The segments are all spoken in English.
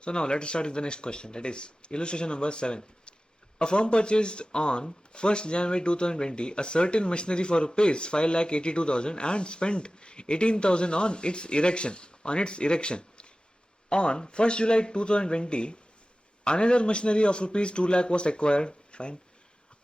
So now let us start with the next question, that is illustration number 7. A firm purchased on 1st January 2020 a certain machinery for rupees 5,82,000 and spent 18,000 on its erection. On 1st July 2020, another machinery of rupees 2 lakh was acquired. Fine.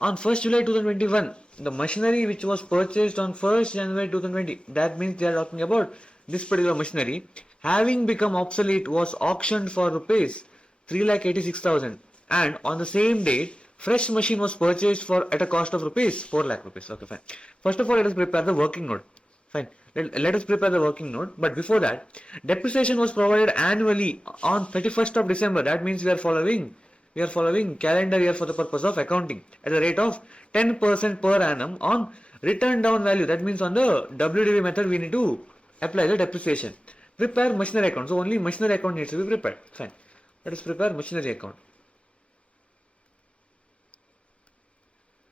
On 1st July 2021, the machinery which was purchased on 1st January 2020, that means they are talking about this particular machinery, having become obsolete, was auctioned for rupees 3,86,000, and on the same date, fresh machine was purchased for at a cost of rupees 4 lakh rupees. Okay, fine. First of all, let us prepare the working note. Fine. Let us prepare the working note. But before that, depreciation was provided annually on 31st of December. That means we are following calendar year for the purpose of accounting at the rate of 10% per annum on written down value. That means on the WDV method we need to apply the depreciation. Prepare machinery account. So only machinery account needs to be prepared. Fine. Let us prepare machinery account.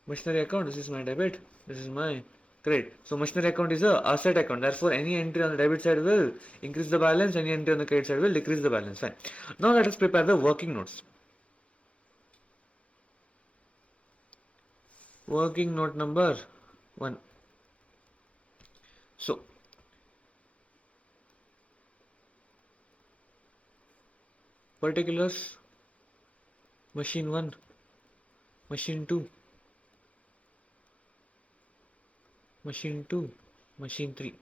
Machinery account, this is my debit, this is my credit. So machinery account is a asset account. Therefore, any entry on the debit side will increase the balance, any entry on the credit side will decrease the balance. Fine. Now let us prepare the working notes. Working note number 1. So, particulars, machine 1, machine 2, machine 2, machine 3.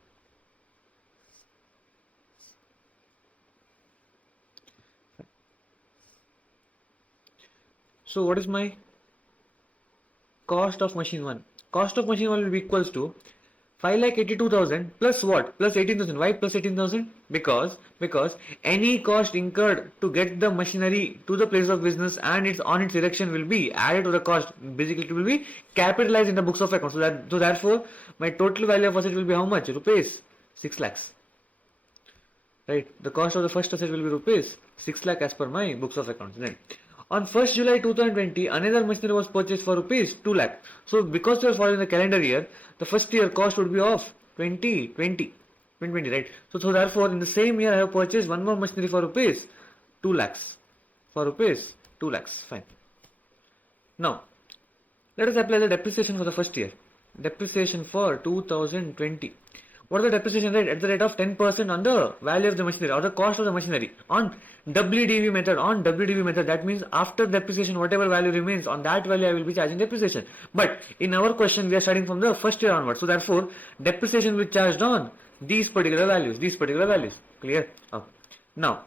So what is my cost of machine 1? Cost of machine 1 will be equals to 5,82,000 plus what? Plus 18,000. Why plus 18,000? Because any cost incurred to get the machinery to the place of business and its on its erection will be added to the cost. Basically, it will be capitalized in the books of accounts. So therefore, my total value of asset will be how much? Rupees 6 lakhs. Right? The cost of the first asset will be rupees 6 lakh as per my books of accounts. Then on 1st July 2020, another machinery was purchased for rupees 2 lakh. So because we are following the calendar year, the first year cost would be of 2020, right? So therefore, in the same year, I have purchased one more machinery for rupees 2 lakhs. For rupees 2 lakhs. Fine. Now, let us apply the depreciation for the first year. Depreciation for 2020. What is the depreciation rate? At the rate of 10% on the value of the machinery or the cost of the machinery on WDV method. On WDV method, that means after depreciation, whatever value remains, on that value I will be charging depreciation. But in our question, we are starting from the first year onwards. So therefore, depreciation will be charged on these particular values. Clear? Now,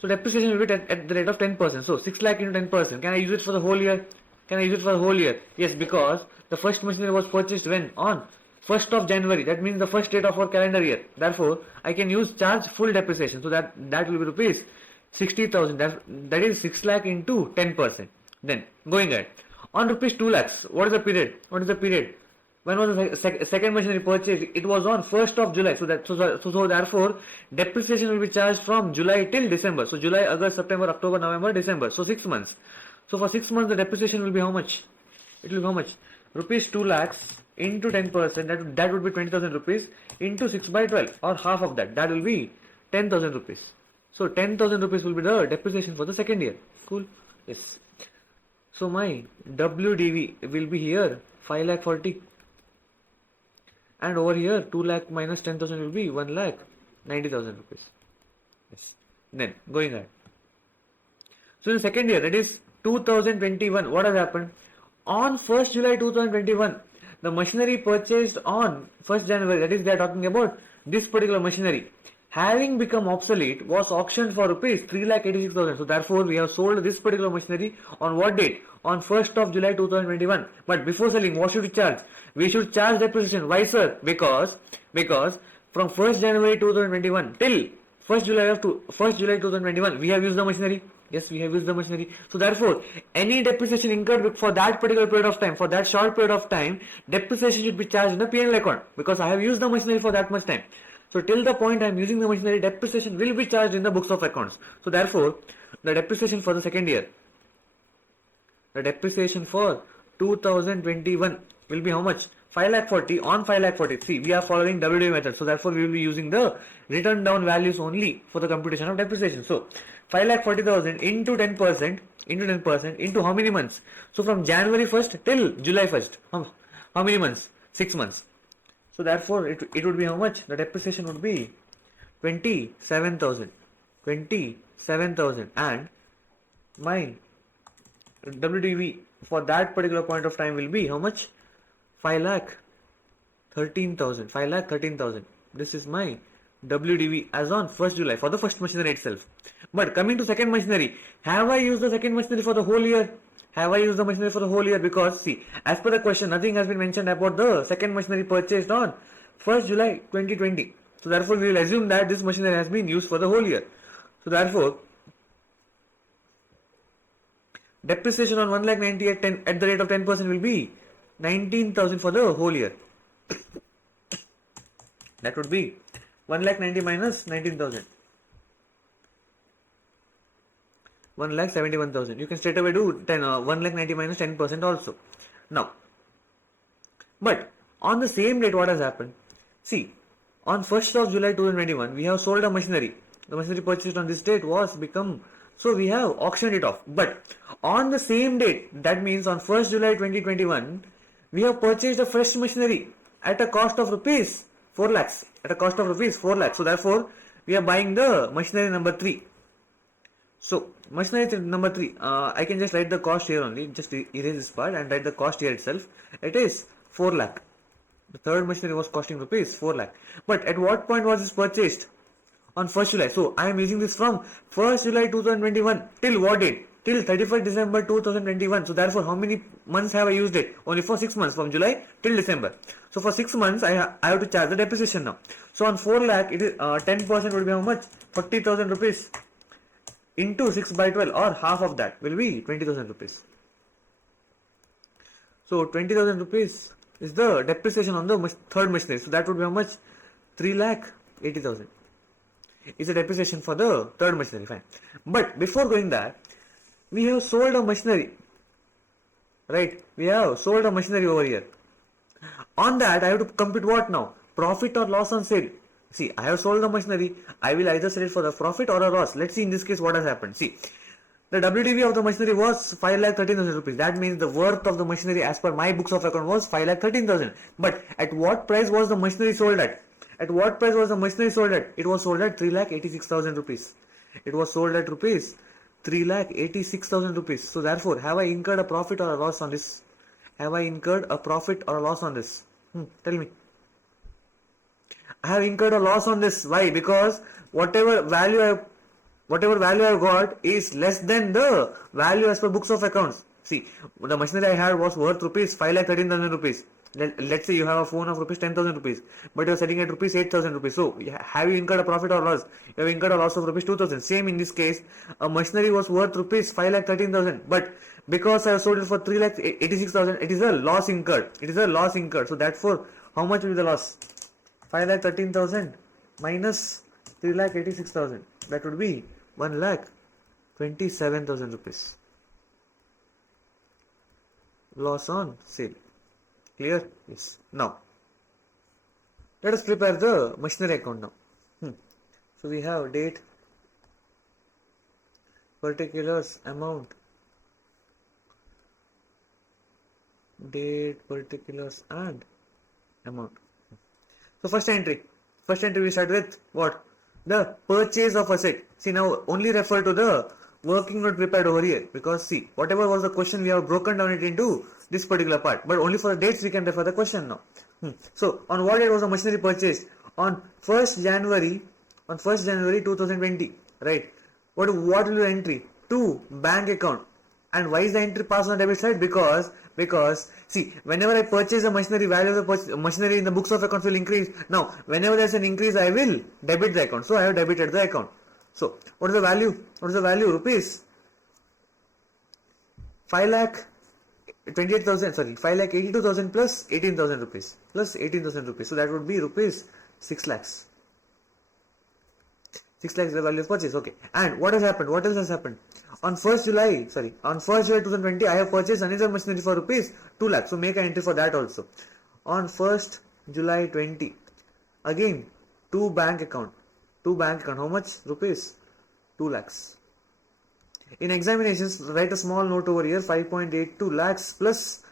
so depreciation will be at the rate of 10%. So 6 lakh into 10%. Can I use it for the whole year? Yes, because the first machinery was purchased when? On 1st of January. That means the first date of our calendar year. Therefore, I can charge full depreciation. So that will be rupees 60,000. That is 6 lakh into 10%. Then going ahead. On rupees 2 lakhs. What is the period? When was the second machinery purchased? It was on 1st of July. So therefore, depreciation will be charged from July till December. So July, August, September, October, November, December. So 6 months. So for 6 months, the depreciation will be how much? It will be how much? Rupees 2 lakhs into 10%. That would be 20,000 rupees into 6 by 12 or half of that. That will be 10,000 rupees. So 10,000 rupees will be the depreciation for the second year. Cool. Yes. So my WDV will be here 5 lakh 40. And over here 2 lakh minus 10,000 will be 1 lakh 90,000 rupees. Yes. Then going ahead. So in the second year, that is 2021, what has happened? On 1st July 2021, the machinery purchased on 1st January, that is they are talking about this particular machinery, having become obsolete, was auctioned for rupees 3,86,000. So therefore, we have sold this particular machinery on what date? On 1st of July 2021. But before selling, what should we charge? We should charge depreciation. Why, sir? Because from 1st January 2021 till 1st July 2021, we have used the machinery. Yes, we have used the machinery. So therefore, any depreciation incurred for that particular period of time, for that short period of time, depreciation should be charged in the P&L account because I have used the machinery for that much time. So till the point I am using the machinery, depreciation will be charged in the books of accounts. So therefore, the depreciation for the second year, the depreciation for 2021 will be how much? 5 lakh 40 on 5 lakh 40. See, we are following WDV method. So therefore, we will be using the written down values only for the computation of depreciation. So 5 lakh 40,000 into 10% into how many months? So from January 1st till July 1st. How many months? 6 months. So therefore, it would be how much? The depreciation would be 27,000. 27,000 and my WDV for that particular point of time will be how much? 5 lakh 13,000. 5 lakh 13,000. This is my WDV as on 1st July for the first machinery itself. But coming to second machinery, have I used the second machinery for the whole year? Have I used the machinery for the whole year? Because see, as per the question, nothing has been mentioned about the second machinery purchased on 1st July 2020. So therefore, we will assume that this machinery has been used for the whole year. So therefore, depreciation on 1,90,000 at the rate of 10% will be 19,000 for the whole year. That would be 1,90,000 minus 19,000. 1,71,000. You can straight away do 1,90,000 minus 10% also. Now, but on the same date, what has happened? See, on 1st of July 2021, we have sold a machinery. The machinery purchased on this date was become, so we have auctioned it off. But on the same date, that means on 1st July 2021, we have purchased a fresh machinery at a cost of rupees 4 lakhs. At a cost of rupees 4 lakhs. So therefore, we are buying the machinery number 3. So machinery number 3, I can just write the cost here only. Just erase this part and write the cost here itself. It is 4 lakh. The third machinery was costing rupees 4 lakh. But at what point was this purchased? On 1st July. So I am using this from 1st July 2021 till what date? Till 31st December 2021. So therefore, how many months have I used it? Only for 6 months, from July till December. So for 6 months, I have to charge the depreciation now. So on 4 lakh, it is 10% would be how much? 40,000 rupees into 6 by 12, or half of that will be 20,000 rupees. So 20,000 rupees is the depreciation on the third machinery. So that would be how much? 3 lakh 80,000 is the depreciation for the third machinery. Fine. But before going that, we have sold a machinery, right? We have sold a machinery over here. On that, I have to compute what now? Profit or loss on sale. See, I have sold the machinery. I will either sell it for the profit or a loss. Let's see in this case what has happened. See, the WDV of the machinery was 5,13,000 rupees. That means the worth of the machinery as per my books of account was 5,13,000. But at what price was the machinery sold at? At what price was the machinery sold at? It was sold at 3,86,000 rupees. It was sold at rupees 3,86,000 rupees. So therefore, have I incurred a profit or a loss on this? Have I incurred a profit or a loss on this? Tell me. I have incurred a loss on this. Why? Because whatever value I got is less than the value as per books of accounts. See, the machinery I had was worth rupees 5,13,000 rupees. Let's say you have a phone of rupees 10,000 rupees, but you are selling at rupees 8,000 rupees. So have you incurred a profit or loss? You have incurred a loss of rupees 2,000. Same in this case, a machinery was worth rupees 5,13,000, but because I have sold it for 3,86,000, it is a loss incurred. It is a loss incurred. So therefore, how much will be the loss? 5,13,000 minus 3,86,000. That would be 1,27,000 rupees. Loss on sale. Clear? Yes. Now, let us prepare the machinery account now. So we have date, particulars, amount, date, particulars, and amount. So first entry we start with what? The purchase of asset. See, now only refer to the working note prepared over here, because see, whatever was the question, we have broken down it into this particular part, but only for the dates we can refer the question now. So on what date was the machinery purchased? On 1st January 2020, right? What will be the entry? To bank account. And why is the entry passed on the debit side? Because see, whenever I purchase a machinery, value of the machinery in the books of accounts will increase. Now, whenever there is an increase, I will debit the account. So I have debited the account. So what is the value? Rupees 5,82,000 plus 18,000 rupees. So that would be rupees 6 lakhs. 6 lakhs is the value of purchase. Okay. And what has happened? What else has happened? On 1st July 2020, I have purchased another machinery for rupees 2 lakhs. So make an entry for that also. On 1st July 20, again two bank account, how much rupees? 2 lakhs. In examinations, write a small note over here, 5.82 lakhs plus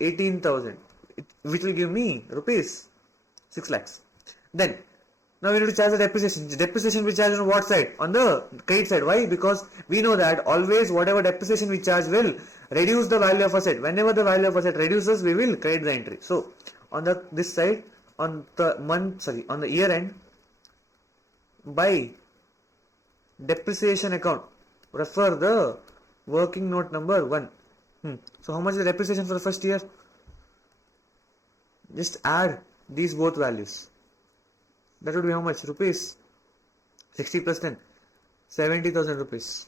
18,000, which will give me rupees 6 lakhs. Then now we need to charge the depreciation. Depreciation we charge on what side? On the credit side. Why? Because we know that always whatever depreciation we charge will reduce the value of asset. Whenever the value of asset reduces, we will credit the entry. So on the this side, on the on the year end, by depreciation account, refer the working note number 1. So how much is the depreciation for the first year? Just add these both values. That would be how much? Rupees 60 plus 10, 70,000 rupees.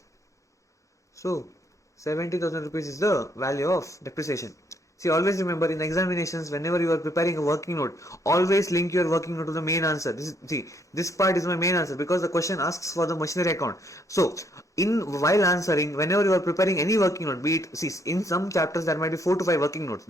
So 70,000 rupees is the value of depreciation. See, always remember in examinations, whenever you are preparing a working note, always link your working note to the main answer. This part is my main answer because the question asks for the machinery account. So while answering, whenever you are preparing any working note, be it, see, in some chapters there might be 4 to 5 working notes.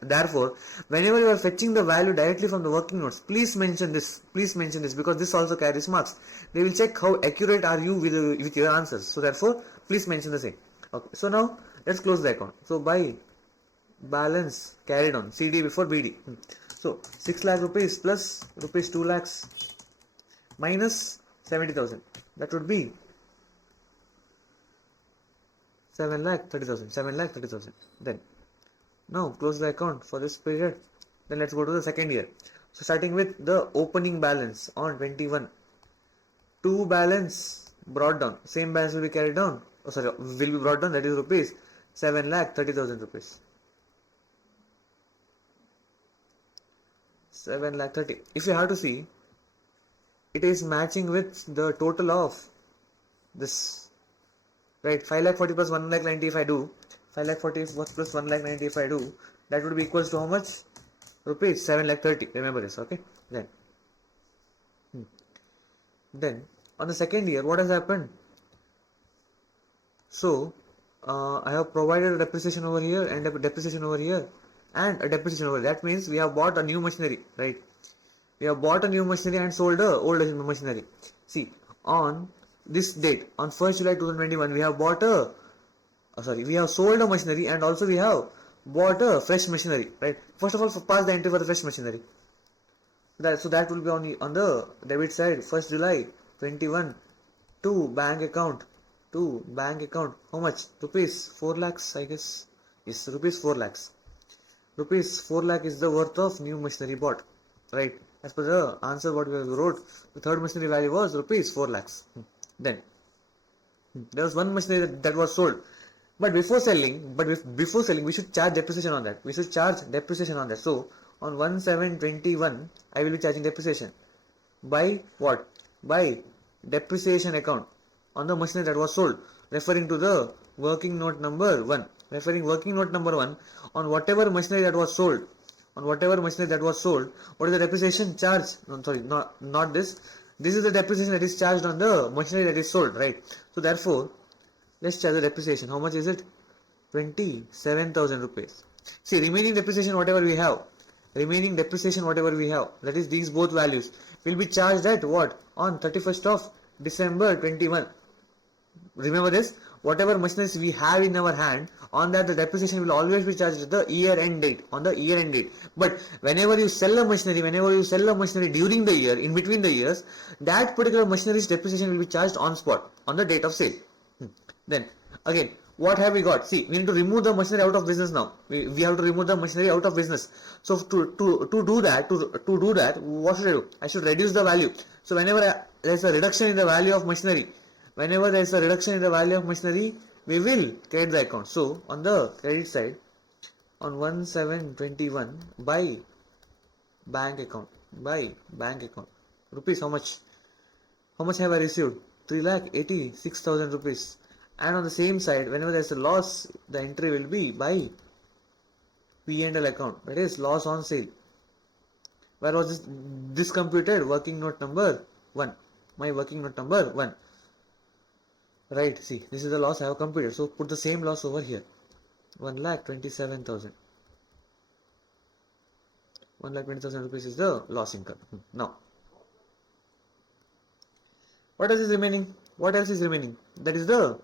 Therefore, whenever you are fetching the value directly from the working notes, please mention this. Because this also carries marks. They will check how accurate are you with your answers. So therefore, please mention the same. Okay. So now let's close the account. So by balance carried on, CD before BD. So 6 lakh rupees plus rupees 2 lakhs minus 70,000. That would be 7,30,000. Then now close the account for this period. Then let's go to the second year. So starting with the opening balance on 21, 2 balance brought down, same balance will be carried down. Will be brought down. That is rupees 7,30,000 rupees. 7,30,000. If you have to see, it is matching with the total of this, right? 5,40,000 plus 1,90,000 if I do, 5,40,000 plus 1,90,000 if I do, that would be equals to how much? Rupees 7,30,000. Remember this, okay? Then on the second year, what has happened? So I have provided a depreciation over here and a depreciation over here and a depreciation over here. That means we have bought a new machinery, right? We have bought a new machinery and sold a old machinery. See, on this date, on 1st July 2021, we have sold a machinery and also we have bought a fresh machinery, right? First of all, pass the entry for the fresh machinery. So that will be on the debit side, 1st July 21 to bank account. How much? Rupees 4 lakhs, I guess. Yes, rupees 4 lakhs. Rupees 4 lakh is the worth of new machinery bought, right? As per the answer what we wrote, the third machinery value was rupees 4 lakhs. Then there was one machinery that was sold, but before selling, we should charge depreciation on that. So on 1/7/21, I will be charging depreciation by what? By depreciation account on the machinery that was sold, referring to the working note number 1. On whatever machinery that was sold. What is the depreciation charge? No, sorry, not this. This is the depreciation that is charged on the machinery that is sold, right? So therefore, let's charge the depreciation. How much is it? 27,000 rupees. See, remaining depreciation whatever we have, that is these both values, will be charged at what? On 31st of December 21. Remember this, whatever machineries we have in our hand, on that the depreciation will always be charged at the year end date, But whenever you sell a machinery during the year, in between the years, that particular machinery's depreciation will be charged on spot, on the date of sale. Then again, what have we got? See, we need to remove the machinery out of business now. We have to remove the machinery out of business. So to do that, what should I do? I should reduce the value. So whenever there is a reduction in the value of machinery, we will credit the account. So on the credit side, on 1/7/21, by bank account, rupees, how much have I received? 3,86,000 rupees. And on the same side, whenever there is a loss, the entry will be by P&L account, that is loss on sale. Where was this computed? Working note number 1. My working note number 1. Right, see, this is the loss I have computed. So put the same loss over here. 1,27,000. 1,20,000 rupees is the loss income. Now, what else is remaining? What else is remaining? That is the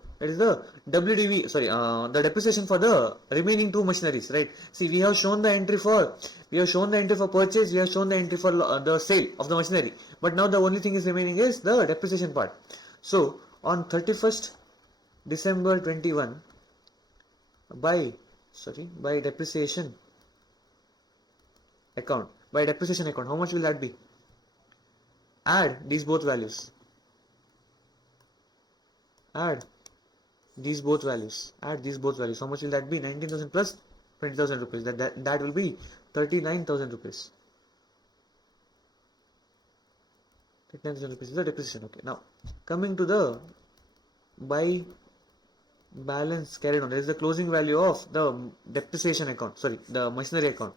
WDV. Sorry, the depreciation for the remaining two machineries, right? See, we have shown the entry for purchase. We have shown the entry for the sale of the machinery. But now the only thing is remaining is the depreciation part. So on 31st December 21, by depreciation account, how much will that be? Add these both values. Add these both values. How much will that be? 19,000 plus 20,000 rupees. That will be 39,000 rupees. 39,000 rupees is the depreciation. Okay. Now coming to the by balance carried on. There is the closing value of the depreciation account. Sorry, the machinery account.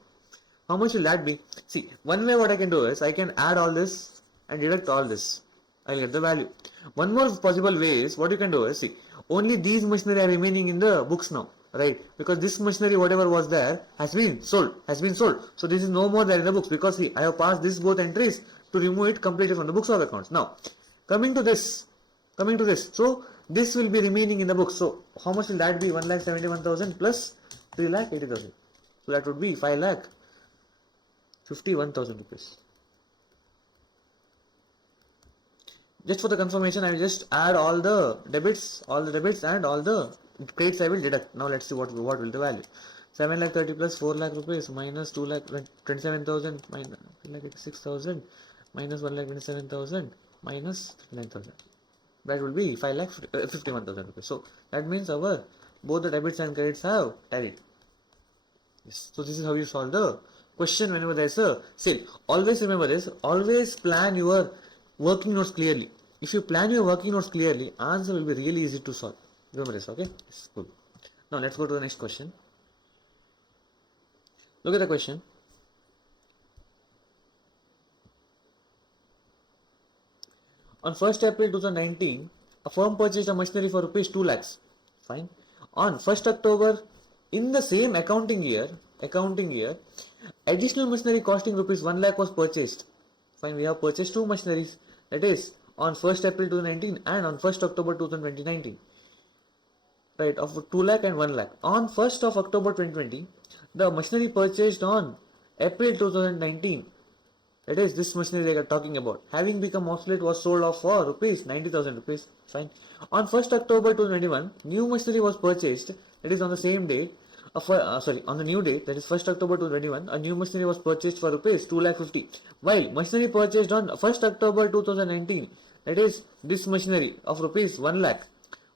How much will that be? See, one way what I can do is I can add all this and deduct all this. I'll get the value. One more possible way is what you can do is see, only these machinery are remaining in the books now, right? Because this machinery, whatever was there, has been sold. So this is no more there in the books because see, I have passed these both entries to remove it completely from the books of accounts. Now, coming to this. So this will be remaining in the books. So how much will that be? 1,71,000 plus 3,80,000. So that would be 5,51,000 rupees. Just for the confirmation, I will just add all the debits and all the credits I will deduct. Now let's see what will the value. 7 lakh 30 plus 4 lakh rupees minus 2 lakh 27,000 minus 3 lakh 86,000 minus 1 lakh 27,000 minus 39,000. That will be 5 lakh 51,000 rupees. So that means our both the debits and credits have tallied. Yes. So this is how you solve the question whenever there is a sale. Always remember this. Always plan your working notes clearly. If you plan your working notes clearly, answer will be really easy to solve. Remember this, okay? Yes, cool. Now let's go to the next question. Look at the question. On 1st April 2019, a firm purchased a machinery for rupees 2 lakhs. Fine. On 1st October, in the same accounting year, additional machinery costing rupees 1 lakh was purchased. Fine. We have purchased two machineries. That is on 1st April 2019 and on 1st October 2019. Right, of 2 lakh and 1 lakh. On 1st of October 2020, the machinery purchased on April 2019, that is this machinery they are talking about, having become obsolete was sold off for rupees 90,000 rupees. Fine. On 1st October 2021, new machinery was purchased, that is on the same date, on the new date, that is 1st October 2021, a new machinery was purchased for rupees 2 lakh 50. While machinery purchased on 1st October 2019, that is this machinery of rupees 1 lakh,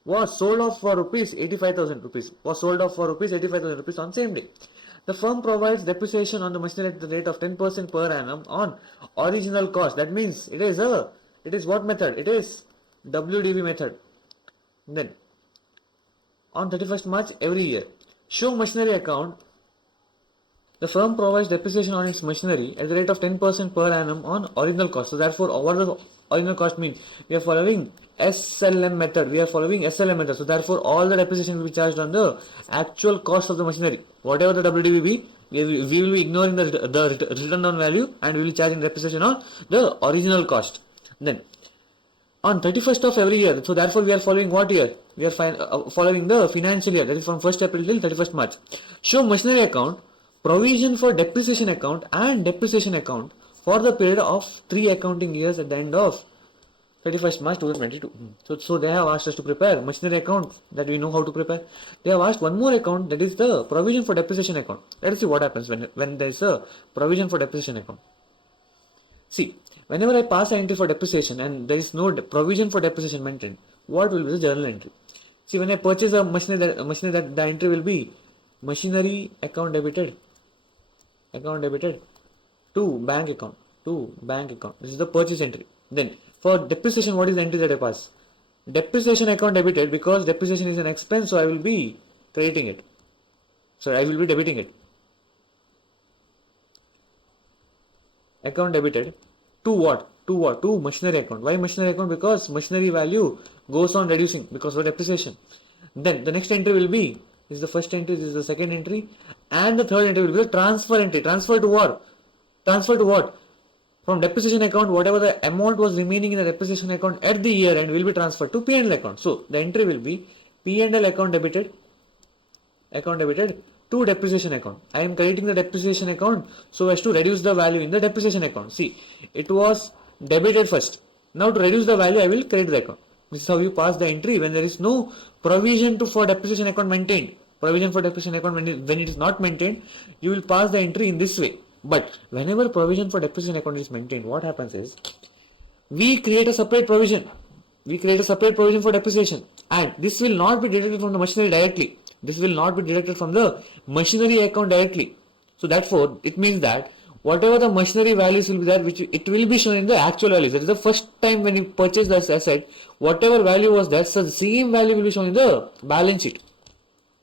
was sold off for rupees 85,000 rupees. On same day. The firm provides depreciation on the machinery at the rate of 10% per annum on original cost. That means it is what method? It is WDV method. Then on 31st March every year, show machinery account. The firm provides depreciation on its machinery at the rate of 10% per annum on original cost. So therefore, what does original cost mean? We are following SLM method. So therefore, all the depreciation will be charged on the actual cost of the machinery. Whatever the WDV be, we will be ignoring the written down value and we will be charging depreciation on the original cost. Then on 31st of every year, so therefore we are following what year? We are following the financial year, that is from 1st April till 31st March. Show machinery account, provision for depreciation account and depreciation account for the period of 3 accounting years at the end of 31st March 2022. So they have asked us to prepare machinery account that we know how to prepare. They have asked one more account, that is the provision for depreciation account. Let us see what happens when there is a provision for depreciation account. See, whenever I pass an entry for depreciation and there is no provision for depreciation maintained, what will be the journal entry? See, when I purchase a machinery, that the entry will be machinery account debited to bank account. This is the purchase entry. Then for depreciation, what is the entry that I pass? Depreciation account debited, because depreciation is an expense, so I will be crediting it. So I will be debiting it. Account debited to what? To machinery account. Why machinery account? Because machinery value goes on reducing because of depreciation. Then the next entry will be, this is the first entry, this is the second entry, and the third entry will be the transfer entry. Transfer to what? transfer to what? From depreciation account, whatever the amount was remaining in the depreciation account at the year end will be transferred to P&L account. So the entry will be P&L account debited to depreciation account. I am crediting the depreciation account so as to reduce the value in the depreciation account. See, it was debited first. Now to reduce the value, I will credit the account. This is how you pass the entry when there is no provision for depreciation account maintained. Provision for depreciation account when it is not maintained, you will pass the entry in this way. But whenever provision for depreciation account is maintained, what happens is we create a separate provision. We create a separate provision for depreciation, and this will not be deducted from the machinery directly. This will not be deducted from the machinery account directly. So therefore, it means that whatever the machinery values will be there, which it will be shown in the actual values. That is the first time when you purchase this asset, whatever value was there, so the same value will be shown in the balance sheet.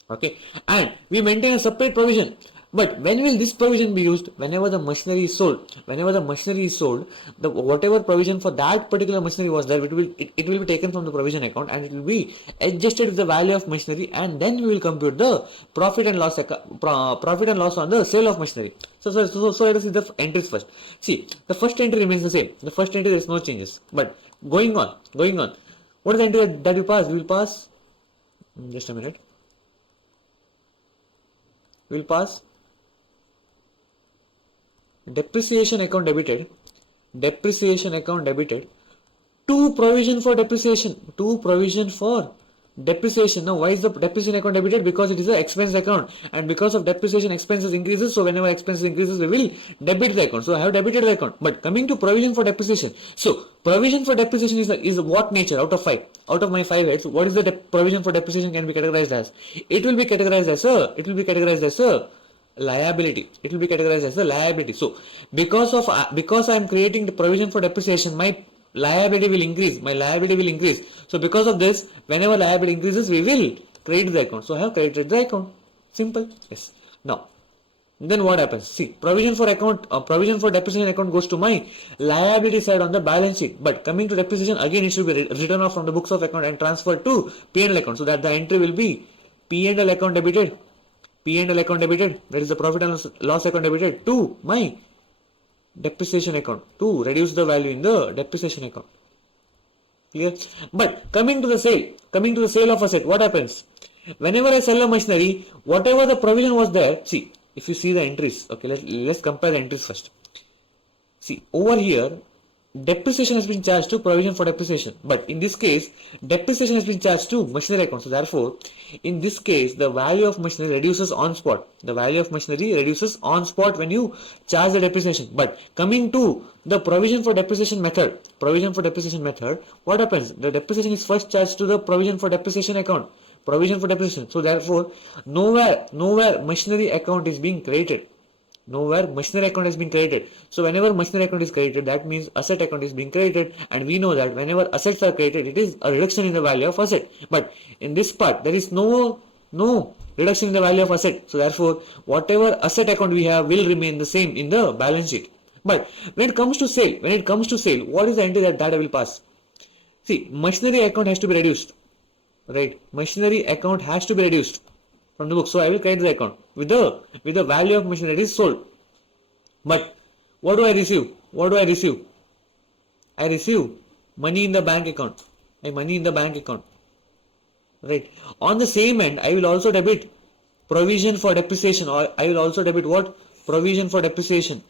Okay, and we maintain a separate provision. But when will this provision be used? Whenever the machinery is sold. Whenever the machinery is sold, the whatever provision for that particular machinery was there, it will be taken from the provision account and it will be adjusted with the value of machinery, and then we will compute the profit and loss on the sale of machinery. So let us see the entries first. See, the first entry remains the same. The first entry there is no changes. But going on. What is the entry that we pass? We will pass. Just a minute. We will pass depreciation account debited to provision for depreciation. Now why is the depreciation account debited? Because it is an expense account, and because of depreciation expenses increases, so whenever expenses increases we will debit the account. So I have debited the account. But coming to provision for depreciation, so provision for depreciation is what nature out of 5? Out of my 5 heads, what is the provision for depreciation can be categorized as? It will be categorized as a liability. It will be categorized as a liability. So because I am creating the provision for depreciation, my liability will increase. So because of this, whenever liability increases, we will credit the account. So I have credited the account. Simple. Yes. Now then what happens? See, provision for depreciation account goes to my liability side on the balance sheet. But coming to depreciation, again it should be written off from the books of account and transferred to P&L account. So that the entry will be P&L account debited. That is the profit and loss account debited to my depreciation account to reduce the value in the depreciation account. Clear? But coming to the sale of asset, what happens? Whenever I sell a machinery, whatever the provision was there, see, if you see the entries, okay, let's compare the entries first. See, over here, depreciation has been charged to provision for depreciation, but in this case, depreciation has been charged to machinery account. So therefore, in this case, the value of machinery reduces on spot. When you charge the depreciation. But coming to the provision for depreciation method, what happens? The depreciation is first charged to the provision for depreciation account. So therefore, nowhere machinery account is being created. So whenever machinery account is created, that means asset account is being created, and we know that whenever assets are created, it is a reduction in the value of asset. But in this part, there is no reduction in the value of asset. So therefore, whatever asset account we have will remain the same in the balance sheet. But when it comes to sale, what is the entry that I will pass? See, machinery account has to be reduced. Right? Machinery account has to be reduced from the book. So I will credit the account with the value of machinery that is sold. But what do I receive? I receive money in the bank account. Right. On the same end, I will also debit provision for depreciation, or I will also debit what? Provision for depreciation.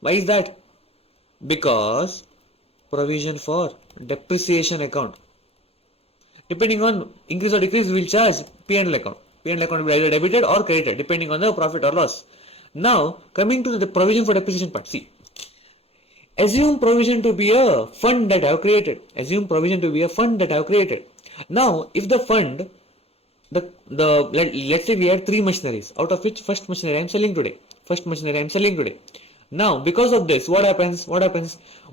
Why is that? Because provision for depreciation account, depending on increase or decrease, we will charge P&L account. P&L account will be either debited or credited depending on the profit or loss. Now coming to the provision for depreciation part. See, assume provision to be a fund that I have created. Now if the fund, let's say we had 3 machineries, out of which first machinery I am selling today. Now because of this, what happens?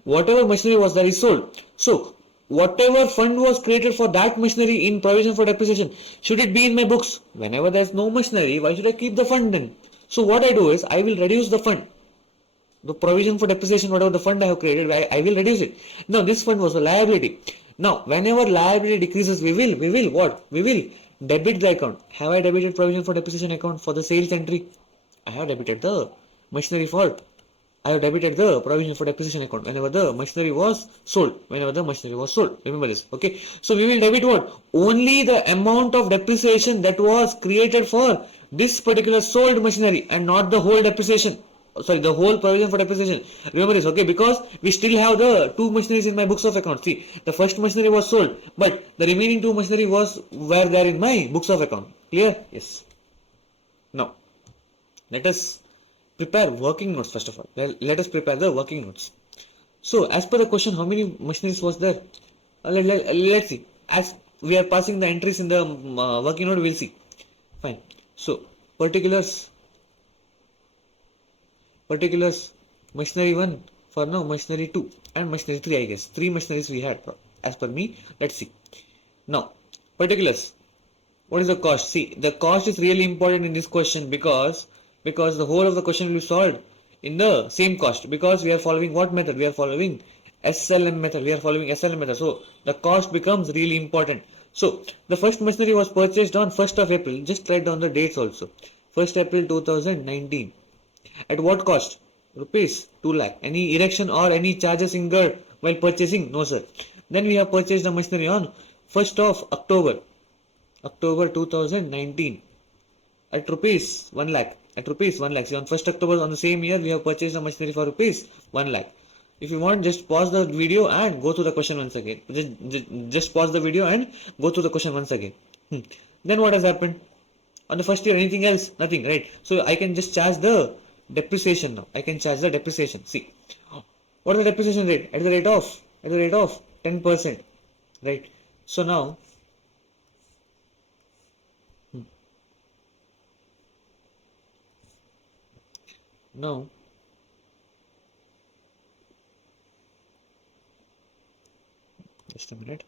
Whatever machinery was there is sold. So whatever fund was created for that machinery in provision for depreciation, should it be in my books? Whenever there is no machinery, why should I keep the fund then? So what I do is, I will reduce the fund. The provision for depreciation, whatever the fund I have created, I will reduce it. Now this fund was a liability. Now whenever liability decreases, we will debit the account. Have I debited provision for depreciation account for the sales entry? I have debited the machinery for, I have debited the provision for depreciation account whenever the machinery was sold. Whenever the machinery was sold. Remember this. Okay. So we will debit what? Only the amount of depreciation that was created for this particular sold machinery and not the whole depreciation. Sorry, the whole provision for depreciation. Remember this, okay? Because we still have the two machineries in my books of account. See, the first machinery was sold, but the remaining two machinery were there in my books of account. Clear? Yes. Now, let us prepare working notes first of all. Let us prepare the working notes. So, as per the question, how many machineries was there? Let's see. As we are passing the entries in the working note, we'll see. Fine. So, particulars, machinery 1 for now, machinery 2 and machinery 3, I guess. 3 machineries we had as per me. Let's see. Now, particulars. What is the cost? See, the cost is really important in this question because the whole of the question will be solved in the same cost, because we are following what method? We are following SLM method. So, the cost becomes really important. So, the first machinery was purchased on 1st of April. Just write down the dates also. 1st April 2019. At what cost? Rupees 2 lakh. Any erection or any charges incurred while purchasing? No, sir. Then we have purchased the machinery on 1st of October 2019 at rupees 1 lakh. See, on 1st October on the same year we have purchased the machinery for rupees 1 lakh. If you want, just pause the video and go through the question once again. Just pause the video and go through the question once again. Then what has happened? On the first year, anything else? Nothing, right? So I can just charge the depreciation now. I can charge the depreciation. See, what is the depreciation rate? At the rate of 10%, right? So now, just a minute.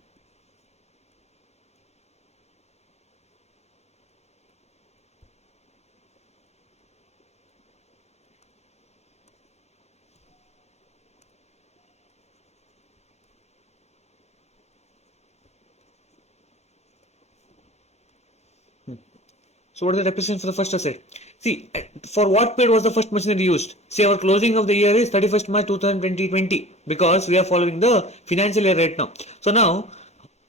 So what is the depreciation for the first asset? See, for what period was the first machinery used? See, our closing of the year is 31st March 2020 because we are following the financial year right now. So now,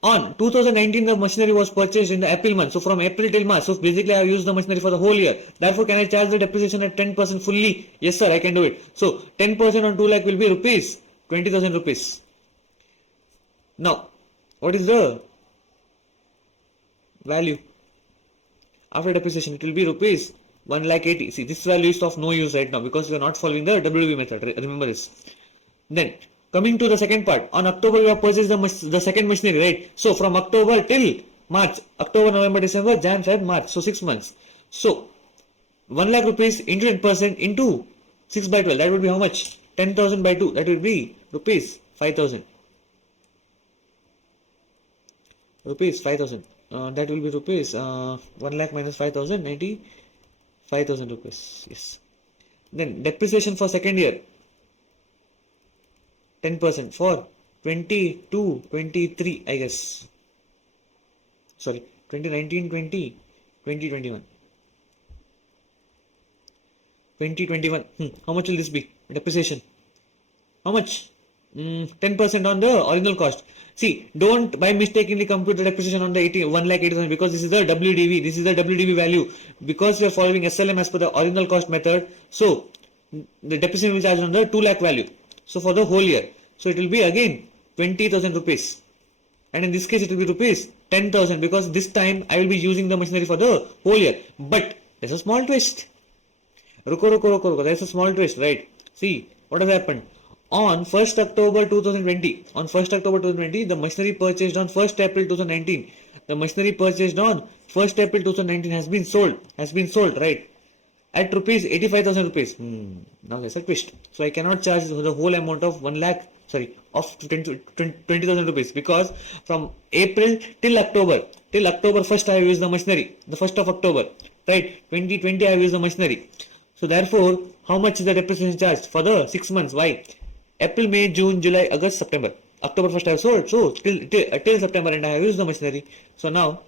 on 2019, the machinery was purchased in the April month. So from April till March. So basically, I have used the machinery for the whole year. Therefore, can I charge the depreciation at 10% fully? Yes, sir, I can do it. So 10% on 2 lakh will be rupees 20,000 rupees. Now, what is the value? After depreciation, it will be rupees 1 lakh 80. See, this value is of no use right now because we are not following the WB method. Remember this. Then, coming to the second part, on October we have purchased the second machinery, right? So, from October till March, October, November, December, Jan, Feb, March. So, 6 months. So, 1 lakh rupees into 10% into 6 by 12. That would be how much? 10,000 by 2. That will be rupees 5,000. Rupees 5,000. That will be rupees 1 lakh minus 5,000, 95,000 rupees. Yes. Then depreciation for second year 10% for 22, 23, I guess. Sorry, 2019, 20, 2021. 2021. How much will this be? Depreciation. How much? 10% on the original cost. See, don't by mistakenly compute the depreciation on the 1 lakh 80,000 because this is the WDV. This is the WDV value. Because we are following SLM as per the original cost method. So, the depreciation will charge on the 2 lakh value. So, for the whole year. So, it will be again 20,000 rupees. And in this case, it will be rupees 10,000 because this time I will be using the machinery for the whole year. But, there's a small twist. Ruko. There's a small twist, right? See, what has happened? On 1st October 2020, the machinery purchased on 1st April 2019, the machinery purchased on 1st April 2019 has been sold, right? At rupees 85,000 rupees. Now there's a twist. So I cannot charge the whole amount of 20,000 rupees because from April till October 1st I have used the machinery, the 1st of October, right? 2020 I have used the machinery. So therefore, how much is the depreciation charged for the 6 months? Why? April, May, June, July, August, September. October 1st I have sold. So till September and I have used the machinery. So now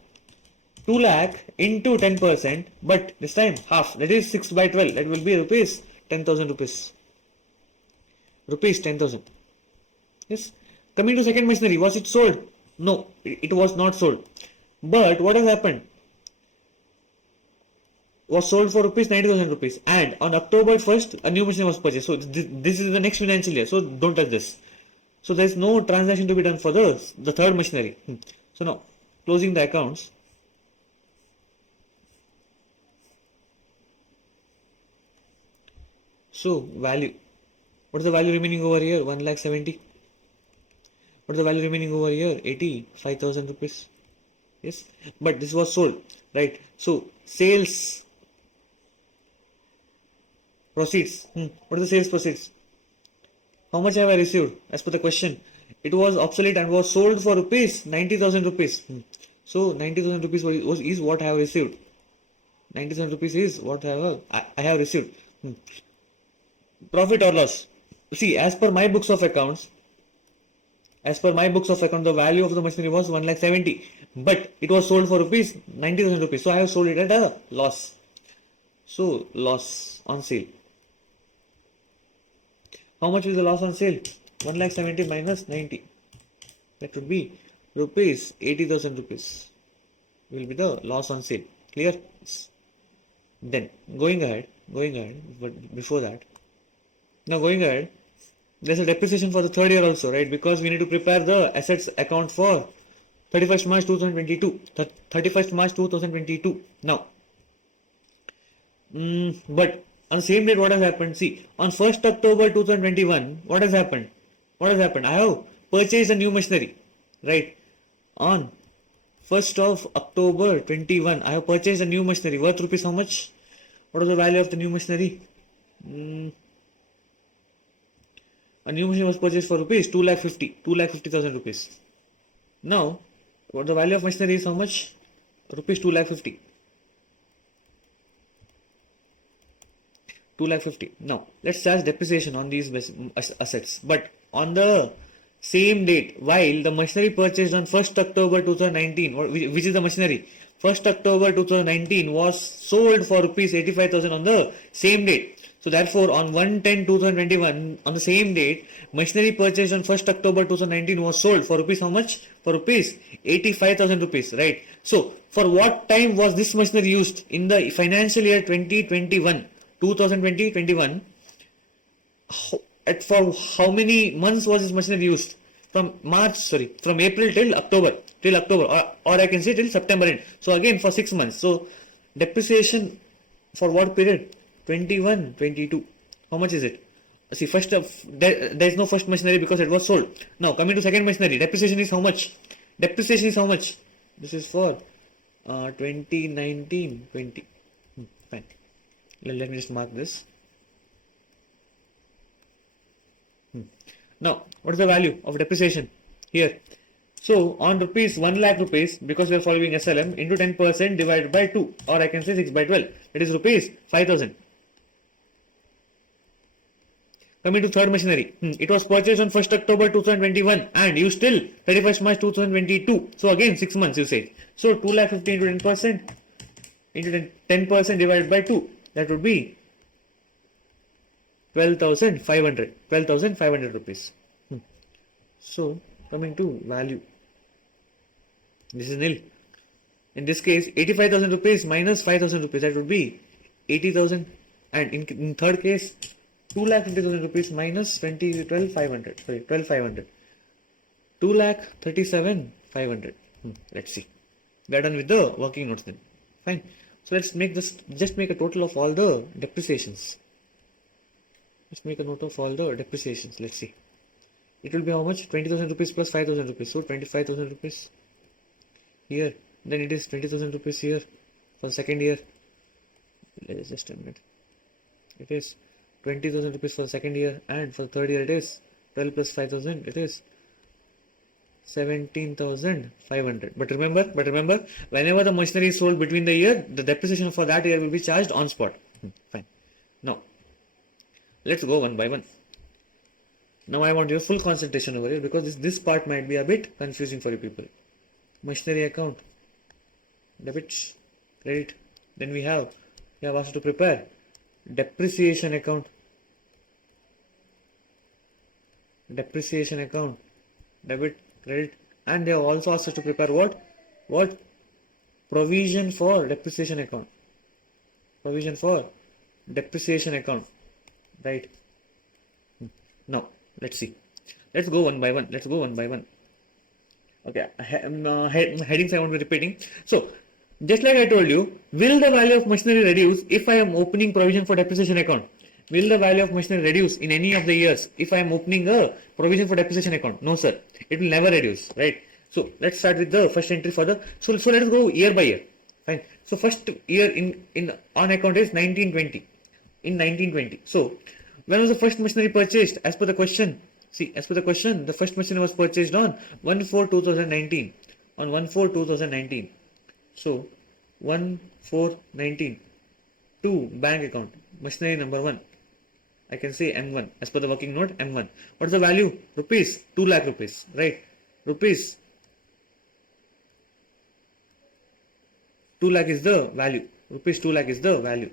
2 lakh into 10%, but this time half, that is 6 by 12, that will be rupees 10,000 rupees. Rupees 10,000. Yes. Coming to second machinery, was it sold? No, it was not sold. But what has happened? Was sold for rupees 90,000 rupees, and on October 1st a new machine was purchased. So this is the next financial year, so don't touch this. So there is no transaction to be done for the third machinery. So now closing the accounts. So value, what is the value remaining over here? 1,70,000. What is the value remaining over here? 85,000 rupees. Yes, but this was sold, right? So sales proceeds. What is the sales proceeds? How much have I received? As per the question, it was obsolete and was sold for rupees 90,000 rupees. So 90,000 rupees is what I have received. 90,000 rupees is what I have received. Profit or loss? See, as per my books of accounts, the value of the machinery was 1,70,000, but it was sold for rupees 90,000 rupees. So I have sold it at a loss. So loss on sale. How much is the loss on sale? 1,70,000 minus 90. That would be rupees 80,000 rupees. Will be the loss on sale. Clear? Then going ahead, but before that, now going ahead, there's a depreciation for the third year also, right? Because we need to prepare the assets account for 31st March 2022. 31st March 2022. Now, but on the same date, what has happened? See, on 1st October 2021, what has happened? I have purchased a new machinery, right? On 1st of October 21, I have purchased a new machinery worth rupees how much? What is the value of the new machinery? A new machine was purchased for rupees 2,50,000 rupees. Now, what the value of machinery is how much? Rupees 2,50,000. 2,50,000. Now, let's charge depreciation on these assets. But on the same date, while the machinery purchased on 1st October 2019, which is the machinery, 1st October 2019 was sold for rupees 85,000 on the same date. So therefore, on 1/10/2021, on the same date, machinery purchased on 1st October 2019 was sold for rupees how much? For rupees 85,000 rupees, right? So, for what time was this machinery used? In the financial year 2021, 2020-21, for how many months was this machinery used? From April till October, or I can say till September end. So again for 6 months. So depreciation for what period? 21-22. How much is it? See, there is no first machinery because it was sold. Now coming to second machinery, depreciation is how much? This is for 2019-20. Fine. Let me just mark this. Now, what is the value of depreciation here? So, on rupees 1 lakh rupees, because we are following SLM, into 10% divided by 2, or I can say 6 by 12, it is rupees 5,000. Coming to third machinery, it was purchased on 1st October 2021 and used till 31st March 2022. So, again 6 months you say. So, 2,50,000 into 10%, into 10% divided by 2, that would be 12,500 rupees. So, coming to value, this is nil. In this case, 85,000 rupees minus 5,000 rupees, that would be 80,000. And in third case, 2,50,000 rupees minus 12,500. 2,37,500. Let's see. We are done with the working notes then. Fine. So let's just make a total of all the depreciations. Let's make a note of all the depreciations. Let's see. It will be how much? 20,000 rupees plus 5,000 rupees. So 25,000 rupees here. Then it is 20,000 rupees here for the second year. Let's just a minute. It is 20,000 rupees for the second year, and for the third year it is 12 plus 5,000. It is 17,500. But remember, whenever the machinery is sold between the year, the depreciation for that year will be charged on spot. Fine. Now, let's go one by one. Now I want your full concentration over here because this part might be a bit confusing for you people. Machinery account. debit, credit. Then we have asked to prepare depreciation account, debit, credit, and they have also asked us to prepare what provision for depreciation account, right? Now let's see. Let's go one by one. Okay, headings I want to be repeating. So, just like I told you, will the value of machinery reduce if I am opening provision for depreciation account? Will the value of machinery reduce in any of the years if I am opening a provision for depreciation account? No, sir. It will never reduce, right? So, let's start with the first entry for the. So let's go year by year. Fine. So, first year in on account is 1920. In 1920. So, when was the first machinery purchased? As per the question. See, as per the question, the first machinery was purchased on 1/4/2019. On 1/4/2019. So, 1/4/19 to bank account. Machinery number 1. I can say M1. As per the working note, M1. What is the value? Rupees 2 lakh rupees. Right? Rupees 2 lakh is the value. Rupees 2 lakh is the value.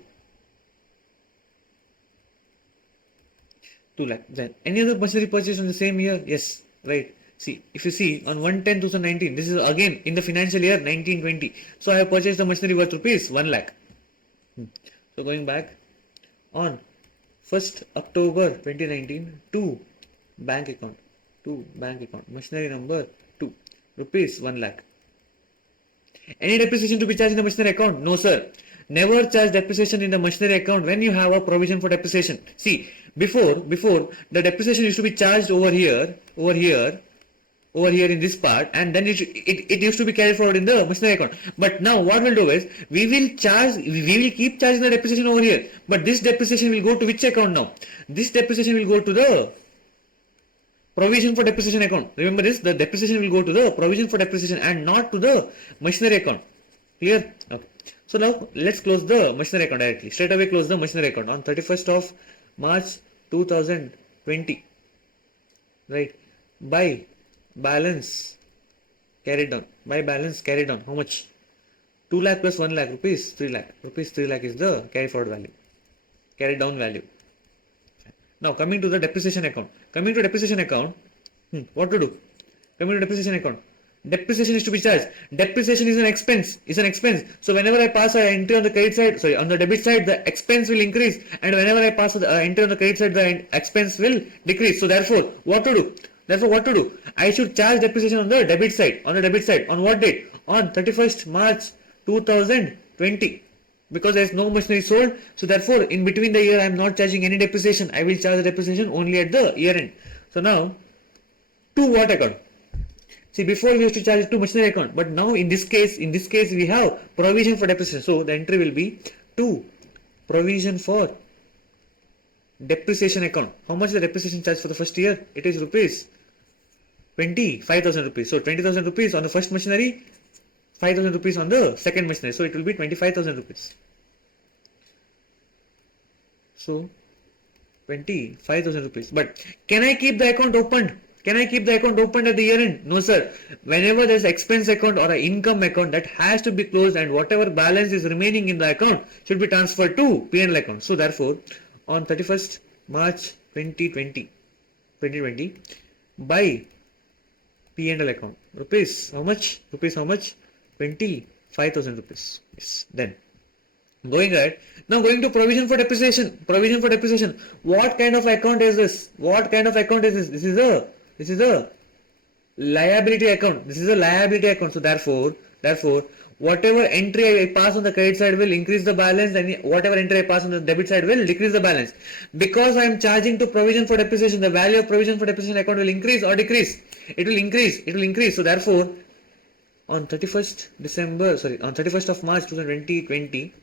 2 lakh. Then any other machinery purchased in the same year? Yes, right. See, if you see on 1/10/2019, this is again in the financial year 1920. So I have purchased the machinery worth rupees 1 lakh. So going back on 1st October 2019 to bank account, machinery number 2, rupees 1 lakh. Any depreciation to be charged in the machinery account? No, sir. Never charge depreciation in the machinery account when you have a provision for depreciation. See, before the depreciation used to be charged over here in this part, and then it used to be carried forward in the machinery account. But now what we'll do is we will keep charging the depreciation over here. But this depreciation will go to which account now? This depreciation will go to the provision for depreciation account. Remember this, the depreciation will go to the provision for depreciation and not to the machinery account. Clear? Okay. So now let's close the machinery account directly. Straight away close the machinery account on 31st of March 2020. Right? By balance carried on. How much? 2 lakh plus 1 lakh, rupees 3 lakh. Rupees 3 lakh is the carry forward value. Carried down value. Now coming to the depreciation account. What to do? Coming to depreciation account. Depreciation is to be charged. Depreciation is an expense. So whenever I pass an entry on the credit side, on the debit side, the expense will increase, and whenever I pass an entry on the credit side, the expense will decrease. So therefore, what to do? I should charge depreciation on the debit side. On what date? On 31st March 2020. Because there is no machinery sold, so therefore in between the year I am not charging any depreciation. I will charge the depreciation only at the year end. So now, to what account? See, before we used to charge it to machinery account, but now in this case we have provision for depreciation. So the entry will be to provision for depreciation account. How much is the depreciation charge for the first year? It is rupees 25,000 rupees. So 20,000 rupees on the first machinery, 5,000 rupees on the second machinery. So it will be 25,000 rupees. So 25,000 rupees. But can I keep the account opened? At the year end? No, sir. Whenever there is expense account or an income account, that has to be closed, and whatever balance is remaining in the account should be transferred to P&L account. So therefore, on 31st March 2020, by P&L account, rupees how much? 25,000 rupees. Yes. Then going ahead, now going to provision for depreciation. What kind of account is this? This is a liability account. So therefore, whatever entry I pass on the credit side will increase the balance, and whatever entry I pass on the debit side will decrease the balance. Because I am charging to provision for depreciation, the value of provision for depreciation account will increase or decrease? It will increase. So therefore, on 31st of March 2020,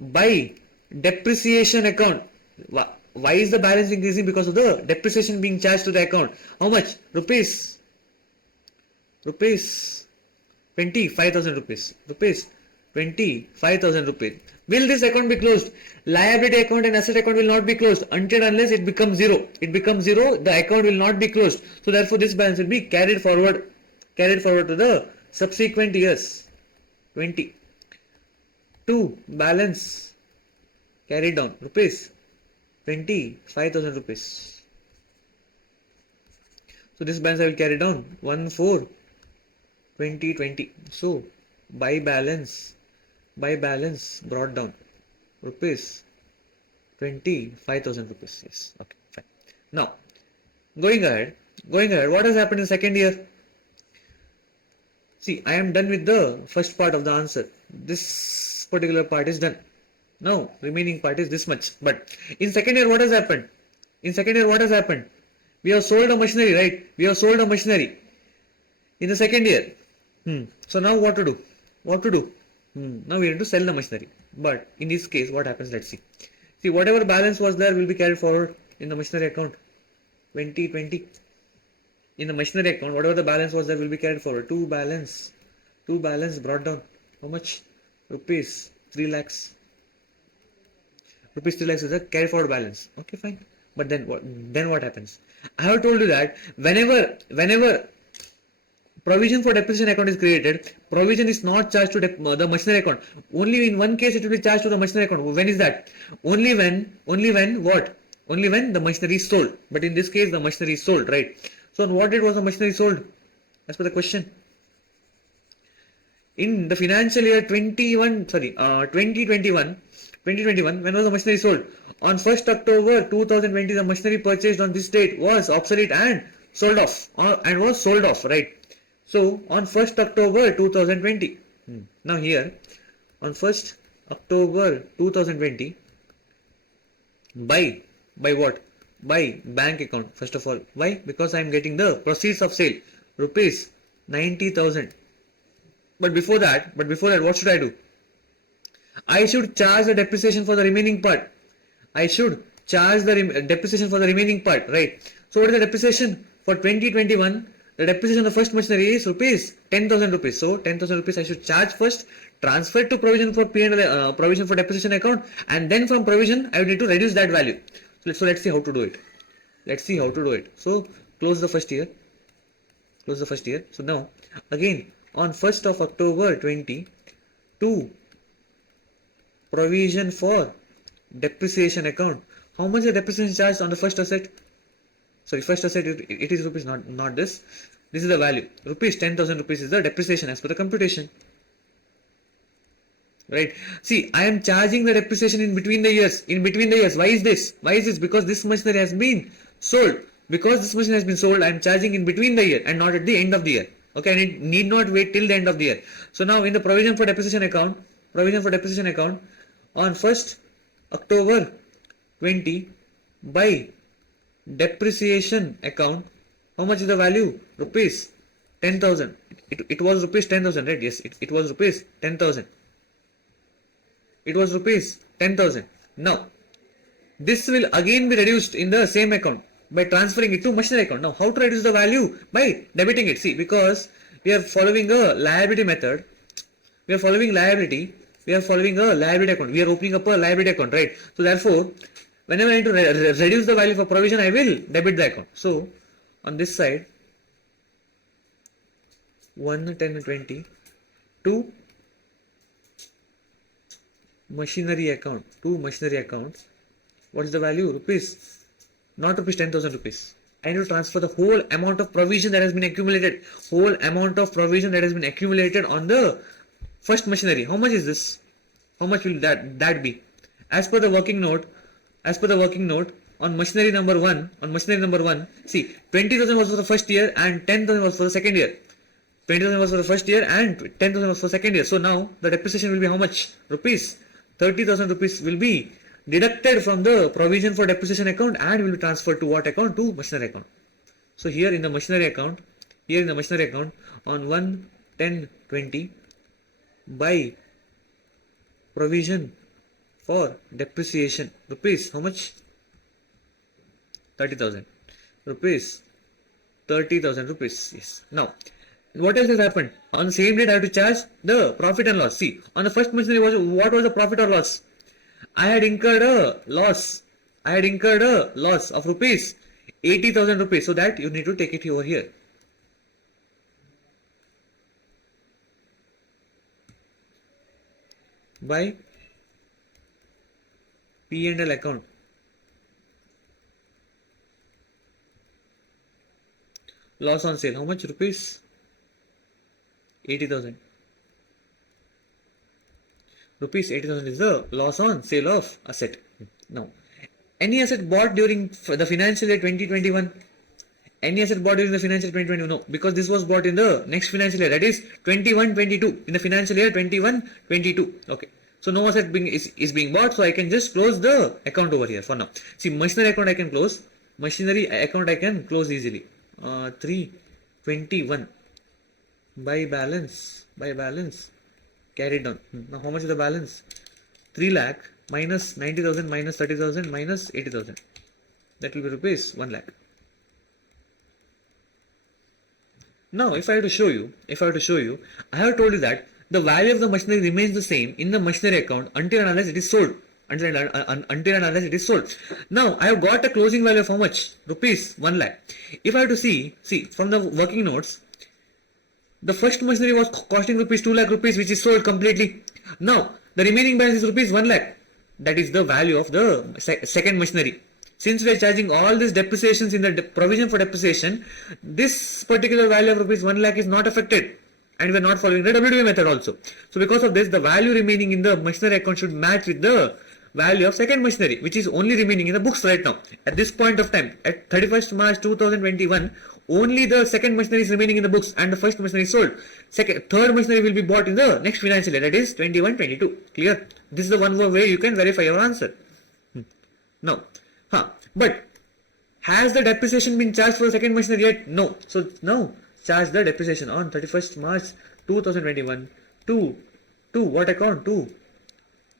by depreciation account, why is the balance increasing? Because of the depreciation being charged to the account. How much? Rupees 25,000 rupees. Will this account be closed? Liability account and asset account will not be closed until unless it becomes zero. The account will not be closed. So therefore this balance will be carried forward to the subsequent years. 20. 2. Balance carried down rupees 25,000 rupees. So this balance I will carry down 1 4 2020. So by balance brought down rupees 25,000 rupees. Yes, okay, fine. Now going ahead, what has happened in second year? See, I am done with the first part of the answer. This particular part is done. Now remaining part is this much. But in second year, what has happened? In second year, what has happened? We have sold a machinery, right? We have sold a machinery in the second year. So now what to do? Now we need to sell the machinery. But in this case, what happens? Let's see. See, whatever balance was there will be carried forward in the machinery account. 2020. In the machinery account, whatever the balance was there will be carried forward. Two balance brought down. How much? Rupees 3 lakhs. Rupees 3 lakhs is the carry forward balance. Okay, fine. But then what happens? I have told you that whenever provision for depreciation account is created, provision is not charged to the machinery account. Only in one case it will be charged to the machinery account. When is that? Only when what? Only when the machinery is sold. But in this case, the machinery is sold, right? So on what date was the machinery sold? As per the question. In the financial year 2021, when was the machinery sold? On 1st October 2020, the machinery purchased on this date was obsolete and sold off, right? So on 1st October 2020. Now here, on 1st October 2020, by what? By bank account, first of all. Why? Because I am getting the proceeds of sale, rupees 90,000. But before that, what should I do? I should charge the depreciation for the remaining part. Right? So what is the depreciation for 2021? The depreciation of the first machinery is rupees 10,000 rupees. So 10,000 rupees I should charge first, transfer to provision for P&L, provision for depreciation account, and then from provision I will need to reduce that value. So let's see how to do it. So close the first year. So now again on 1st of October 2022, provision for depreciation account. How much is the depreciation charged on the first asset? Sorry, first asset it is rupees, not this. This is the value. Rupees 10,000 rupees is the depreciation as per the computation. Right? See, I am charging the depreciation in between the years. Why is this? Because this machinery has been sold. Because this machine has been sold, I am charging in between the year and not at the end of the year. Okay, and it need not wait till the end of the year. So now in the provision for depreciation account, on 1st October 20 by depreciation account, how much is the value? Rupees 10,000. It was rupees 10,000, right? Yes, it was rupees 10,000. Now, this will again be reduced in the same account by transferring it to machinery account. Now, how to reduce the value? By debiting it. See, because we are following a liability method. We are following a liability account. We are opening up a liability account, right? So, therefore, whenever I need to reduce the value for provision, I will debit the account. So, on this side, 1, 10, 20, 2 machinery account. What is the value? Rupees, not rupees 10,000 rupees. I need to transfer the whole amount of provision that has been accumulated. On the first machinery. How much is this? How much will that be? As per the working note, on machinery number 1, see, 20,000 was for the first year and 10,000 was for the second year. 20,000 was for the first year and 10,000 was for the second year. So now the depreciation will be how much? Rupees 30,000 rupees will be deducted from the provision for depreciation account and will be transferred to what account? To machinery account. So here in the machinery account, on 1, 10, 20 by provision for depreciation, rupees how much? 30,000 rupees. Yes. Now, what else has happened? On the same date, I have to charge the profit and loss. See, on the first machinery, what was the profit or loss? I had incurred a loss of rupees 80,000 rupees. So that you need to take it over here. by P&L account. Loss on sale. How much rupees? 80,000. Rupees 80,000 is the loss on sale of asset. Now, any asset bought during the financial year 2021? Any asset bought during the financial year 2021? No, because this was bought in the next financial year, that is 21-22, in the financial year 21-22. Okay. So no asset is being bought, so I can just close the account over here for now. See, machinery account I can close. Machinery account I can close easily. 321 by balance carried down. Now how much is the balance? 3 lakh minus 90,000 minus 30,000 minus 80,000. That will be rupees 1 lakh. Now if I have to show you, I have told you that the value of the machinery remains the same in the machinery account until and unless it is sold. Until and unless it is sold. Now I have got a closing value of how much? Rupees 1 lakh. If I have to see from the working notes, the first machinery was costing rupees 2 lakh rupees, which is sold completely. Now the remaining balance is rupees 1 lakh. That is the value of the second machinery. Since we are charging all these depreciations in the provision for depreciation, this particular value of rupees 1 lakh is not affected. And we are not following the WDV method also. So because of this, the value remaining in the machinery account should match with the value of second machinery, which is only remaining in the books right now. At this point of time, at 31st March 2021, only the second machinery is remaining in the books and the first machinery is sold. Third machinery will be bought in the next financial year, that is 21-22. Clear? This is the one way you can verify your answer. Now, but has the depreciation been charged for the second machinery yet? No. So now charge the depreciation on 31st March 2021 to what account? To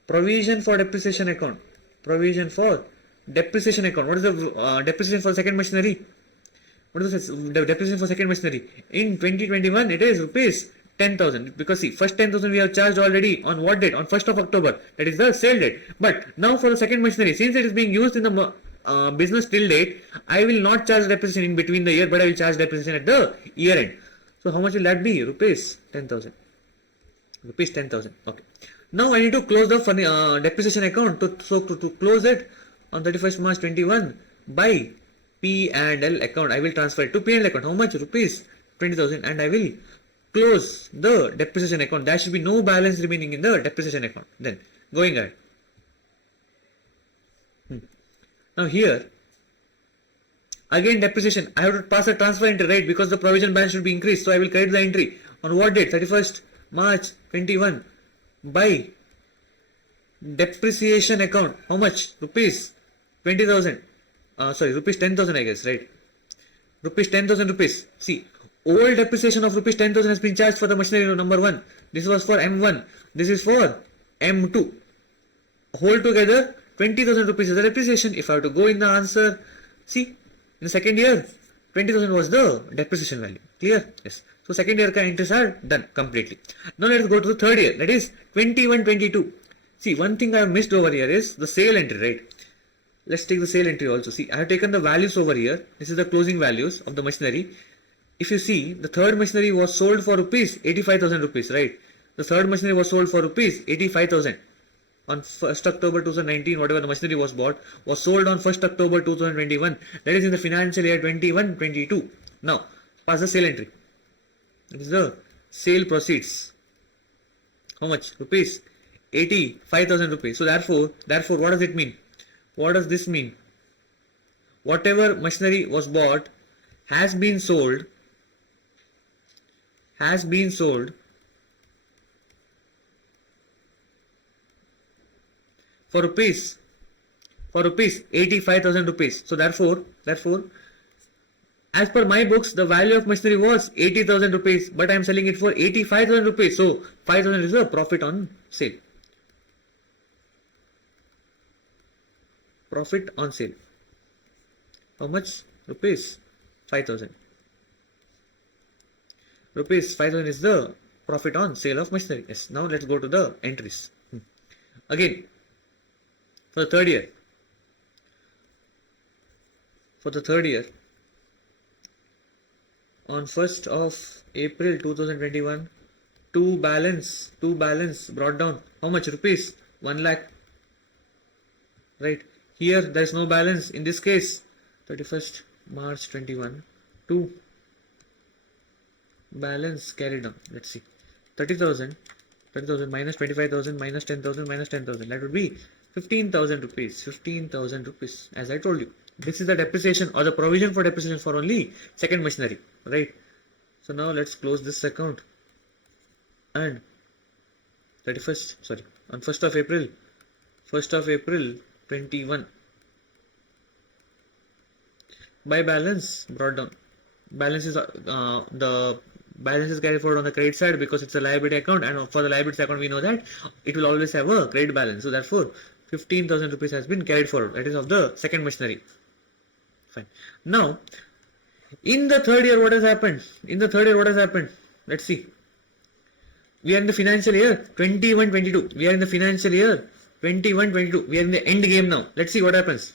provision for depreciation account. Provision for depreciation account. What is the depreciation for second machinery? What is the depreciation for second machinery? In 2021, it is rupees 10,000. Because see, first 10,000 we have charged already on what date? On 1st of October. That is the sale date. But now for the second machinery, since it is being used in the business till date, I will not charge depreciation in between the year, but I will charge depreciation at the year end. So how much will that be? Rupees 10,000. Rupees 10,000. Okay. Now I need to close the depreciation account. To close it on 31st March 21 by P&L account, I will transfer it to P&L account. How much? Rupees 20,000, and I will close the depreciation account. There should be no balance remaining in the depreciation account. Then going ahead. Now here, again depreciation, I have to pass a transfer entry, right? Because the provision balance should be increased. So I will credit the entry on what date? 31st March 21 by depreciation account. How much? Rupees 20,000. Rupees 10,000 I guess, right? Rupees 10,000 rupees. See, old depreciation of rupees 10,000 has been charged for the machinery number 1. This was for M1. This is for M2. Whole together 20,000 rupees is the depreciation. If I have to go in the answer, see, in the second year, 20,000 was the depreciation value. Clear? Yes. So second year entries are done completely. Now let us go to the third year, that is 21-22. See, one thing I have missed over here is the sale entry, right? Let's take the sale entry also. See, I have taken the values over here. This is the closing values of the machinery. If you see, the third machinery was sold for rupees 85,000 rupees, right? The third machinery was sold for rupees 85,000. On 1st October 2019, whatever the machinery was bought, was sold on 1st October 2021. That is in the financial year 21-22. Now, pass the sale entry. That is the sale proceeds. How much? Rupees 85,000 rupees. So therefore, what does it mean? What does this mean? Whatever machinery was bought has been sold for rupees 85,000 rupees. So therefore, as per my books, the value of machinery was 80,000 rupees, but I am selling it for 85,000 rupees. So 5,000 is a profit on sale. Profit on sale. How much? Rupees 5,000. Rupees 5,000 is the profit on sale of machinery. Yes. Now let's go to the entries. Again, for the third year. On 1st of April 2021, Two balance brought down. How much? Rupees 1 lakh. Right. Here there is no balance. In this case, 31st March 21. Two balance carried on. Let's see. 30,000. 30,000 minus 25,000 minus 10,000 minus 10,000. That would be 15,000 rupees. 15,000 rupees. As I told you, this is the depreciation or the provision for depreciation for only second machinery. Right. So now let's close this account. And 31st, sorry, on 1st of April 21, by balance brought down. Balance is the balance is carried forward on the credit side because it's a liability account, and for the liability account we know that it will always have a credit balance. So therefore 15,000 rupees has been carried forward. That is of the second machinery. Fine. Now in the third year what has happened? Let's see. We are in the financial year 21-22. We are in the financial year 21-22. We are in the end game now. Let's see what happens.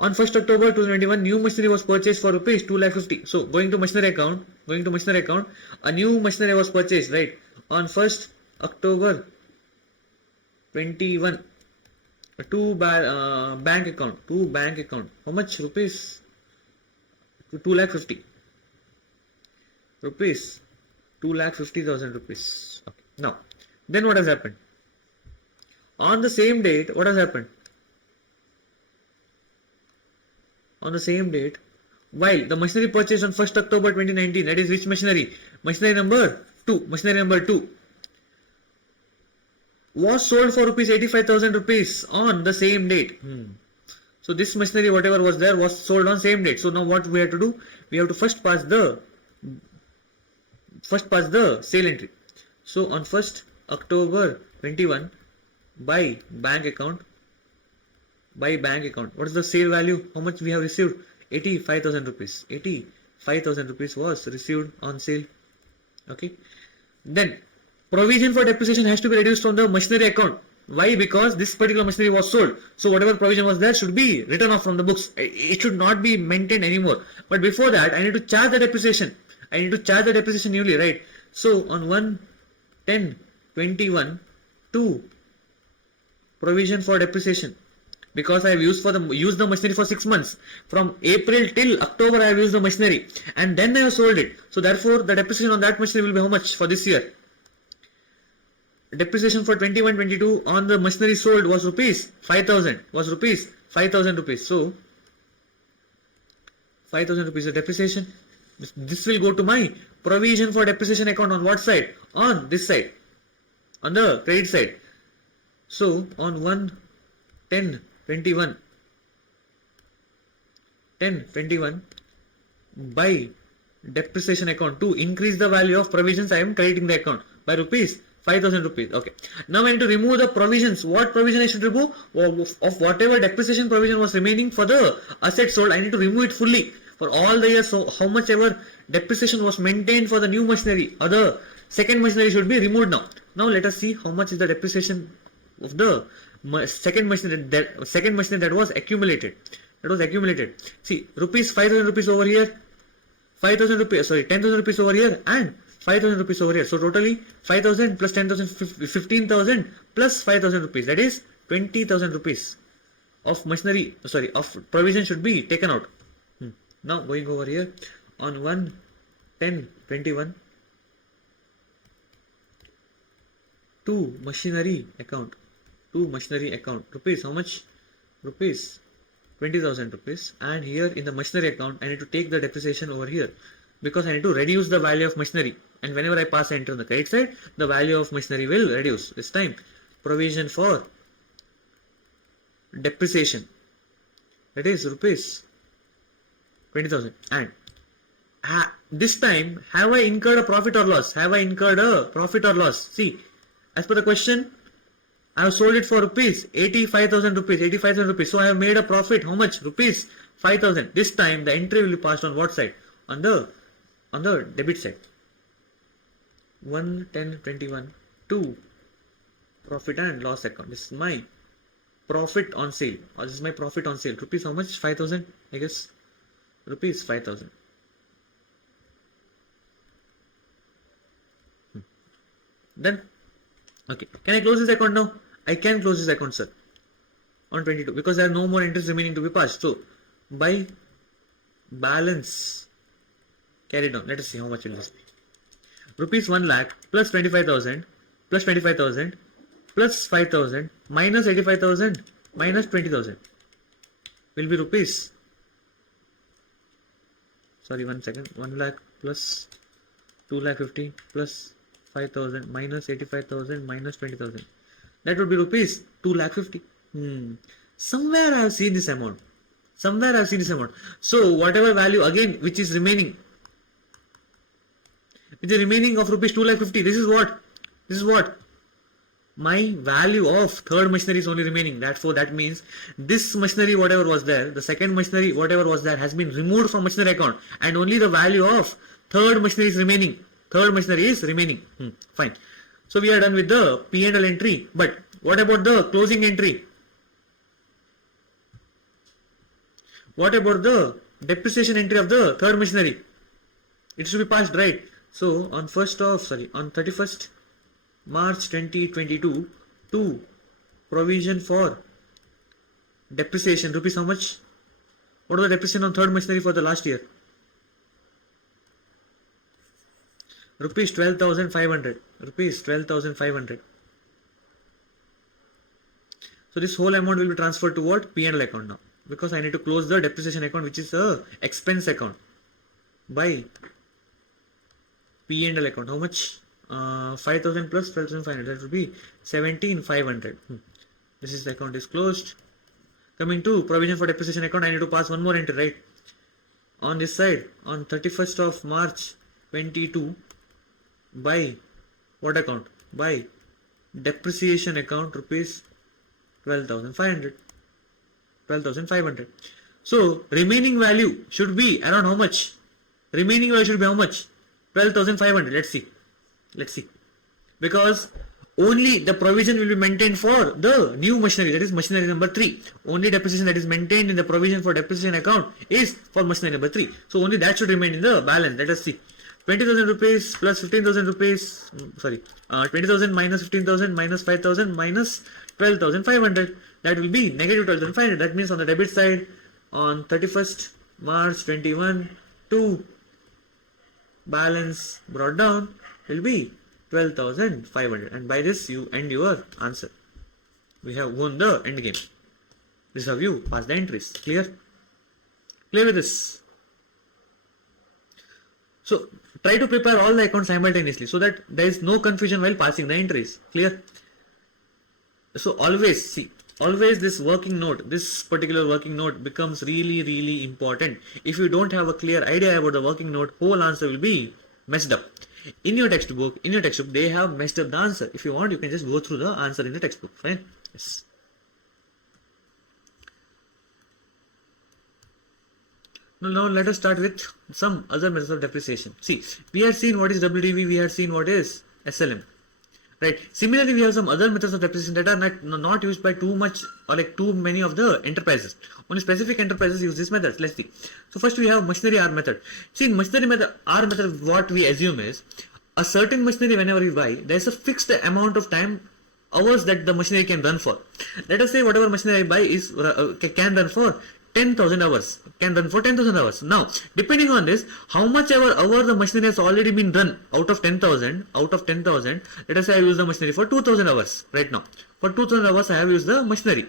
On 1st October 2021, new machinery was purchased for rupees 2,50,000. So going to machinery account, a new machinery was purchased, right? On 1st October 21, bank account. How much? Rupees 2,50,000. Rupees 2,50,000 rupees. Okay. Now, then what has happened? On the same date, what has happened? On the same date, while the machinery purchased on 1st October 2019, that is which machinery? Machinery number 2, was sold for rupees 85,000 rupees on the same date. So this machinery, whatever was there, was sold on same date. So now what we have to do? We have to first pass the sale entry. So on 1st October 21, by bank account, what is the sale value? How much we have received? 85,000 rupees. 85,000 rupees was received on sale. Okay. Then provision for depreciation has to be reduced from the machinery account. Why? Because this particular machinery was sold. So whatever provision was there should be written off from the books. It should not be maintained anymore. But before that, I need to charge the depreciation. Newly, right? So on 1/10/21, to provision for depreciation. Because I have used the machinery for 6 months. From April till October I have used the machinery. And then I have sold it. So therefore the depreciation on that machinery will be how much for this year? Depreciation for 21-22 on the machinery sold was rupees 5,000. So 5,000 rupees is depreciation. This will go to my provision for depreciation account on what side? On this side. On the credit side. So on 1/10/21 by depreciation account to increase the value of provisions, I am crediting the account by rupees 5,000 rupees. Okay. Now I need to remove the provisions. What provision I should remove? Of whatever depreciation provision was remaining for the asset sold, I need to remove it fully for all the years. So how much ever depreciation was maintained for the new machinery or the second machinery should be removed now. Now let us see how much is the depreciation of the second machinery that was accumulated. See, rupees 5,000 rupees over here, 10,000 rupees over here, and 5,000 rupees over here. So totally 5,000 plus 10,000, 15,000 plus 5,000 rupees. That is 20,000 rupees of provision should be taken out. Now going over here on 1/10/21 to machinery account. Rupees, how much? Rupees 20,000 rupees. And here in the machinery account, I need to take the depreciation over here because I need to reduce the value of machinery. And whenever I pass enter on the credit side, the value of machinery will reduce. This time, provision for depreciation. That is rupees 20,000. And this time, have I incurred a profit or loss? See, as per the question, I have sold it for rupees 85,000 rupees. So I have made a profit. How much? Rupees 5,000. This time the entry will be passed on what side? On the debit side. 1/10/21 to profit and loss account. This is my profit on sale. Rupees how much? 5,000, I guess. Rupees 5,000. Then, okay, can I close this account now? I can close this account, sir, on 22 because there are no more entries remaining to be passed. So, by balance carried on, let us see how much will this be. Rupees 1 lakh plus 25,000 plus 25,000 plus 5,000 minus 85,000 minus 20,000 will be rupees. Sorry, 1 second. 1 lakh plus 2 lakh 50 plus 5,000 minus 85,000 minus 20,000. That would be rupees 2 lakh 50. Somewhere I have seen this amount. Somewhere I have seen this amount. So whatever value again which is remaining, with the remaining of rupees 2 lakh 50, this is what? This is what? My value of third machinery is only remaining. Therefore, that means this machinery, whatever was there, the second machinery, whatever was there, has been removed from machinery account, and only the value of third machinery is remaining. Third machinery is remaining. Fine. So we are done with the P&L entry. But what about the closing entry? What about the depreciation entry of the third machinery? It should be passed, right? So on 31st March 2022 to provision for depreciation, rupees how much? What was the depreciation on third machinery for the last year? Rupees 12,500. Rupees 12,500. So this whole amount will be transferred to what? P&L account now. Because I need to close the depreciation account, which is a expense account, by P&L account. How much? 5,000 plus 12,500. That would be 17,500. This is the account is closed. Coming to provision for depreciation account, I need to pass one more entry, right? On this side, on 31st of March 22, by what account? By depreciation account, rupees 12,500. 12,500. So remaining value should be around how much? Remaining value should be how much? 12,500. Let's see. Because only the provision will be maintained for the new machinery, that is machinery number 3. Only depreciation that is maintained in the provision for depreciation account is for machinery number 3. So only that should remain in the balance. Let us see. 20,000 rupees plus 15,000 rupees, 20,000 minus 15,000 minus 5,000 minus 12,500. That will be negative 12,500. That means on the debit side, on 31st March 21 to balance brought down will be 12,500. And by this you end your answer. We have won the end game. This is how you pass the entries. Clear? Clear with this? So try to prepare all the accounts simultaneously so that there is no confusion while passing the entries. Clear? So always this working note, this particular working note becomes really important. If you don't have a clear idea about the working note, whole answer will be messed up. In your textbook, they have messed up the answer. If you want, you can just go through the answer in the textbook. Fine? Yes. Now let us start with some other methods of depreciation. See, we have seen what is WDV, we have seen what is SLM. Right. Similarly, we have some other methods of depreciation that are not used by too much or like too many of the enterprises. Only specific enterprises use this method. Let's see. So first we have machinery R method. See, in machinery method, R method, what we assume is a certain machinery whenever we buy, there is a fixed amount of hours that the machinery can run for. Let us say whatever machinery I buy is can run for 10,000 hours. Can run for 10,000 hours. Now, depending on this, how much hour the machinery has already been run out of 10,000, let us say I use the machinery for 2,000 hours right now. For 2,000 hours I have used the machinery.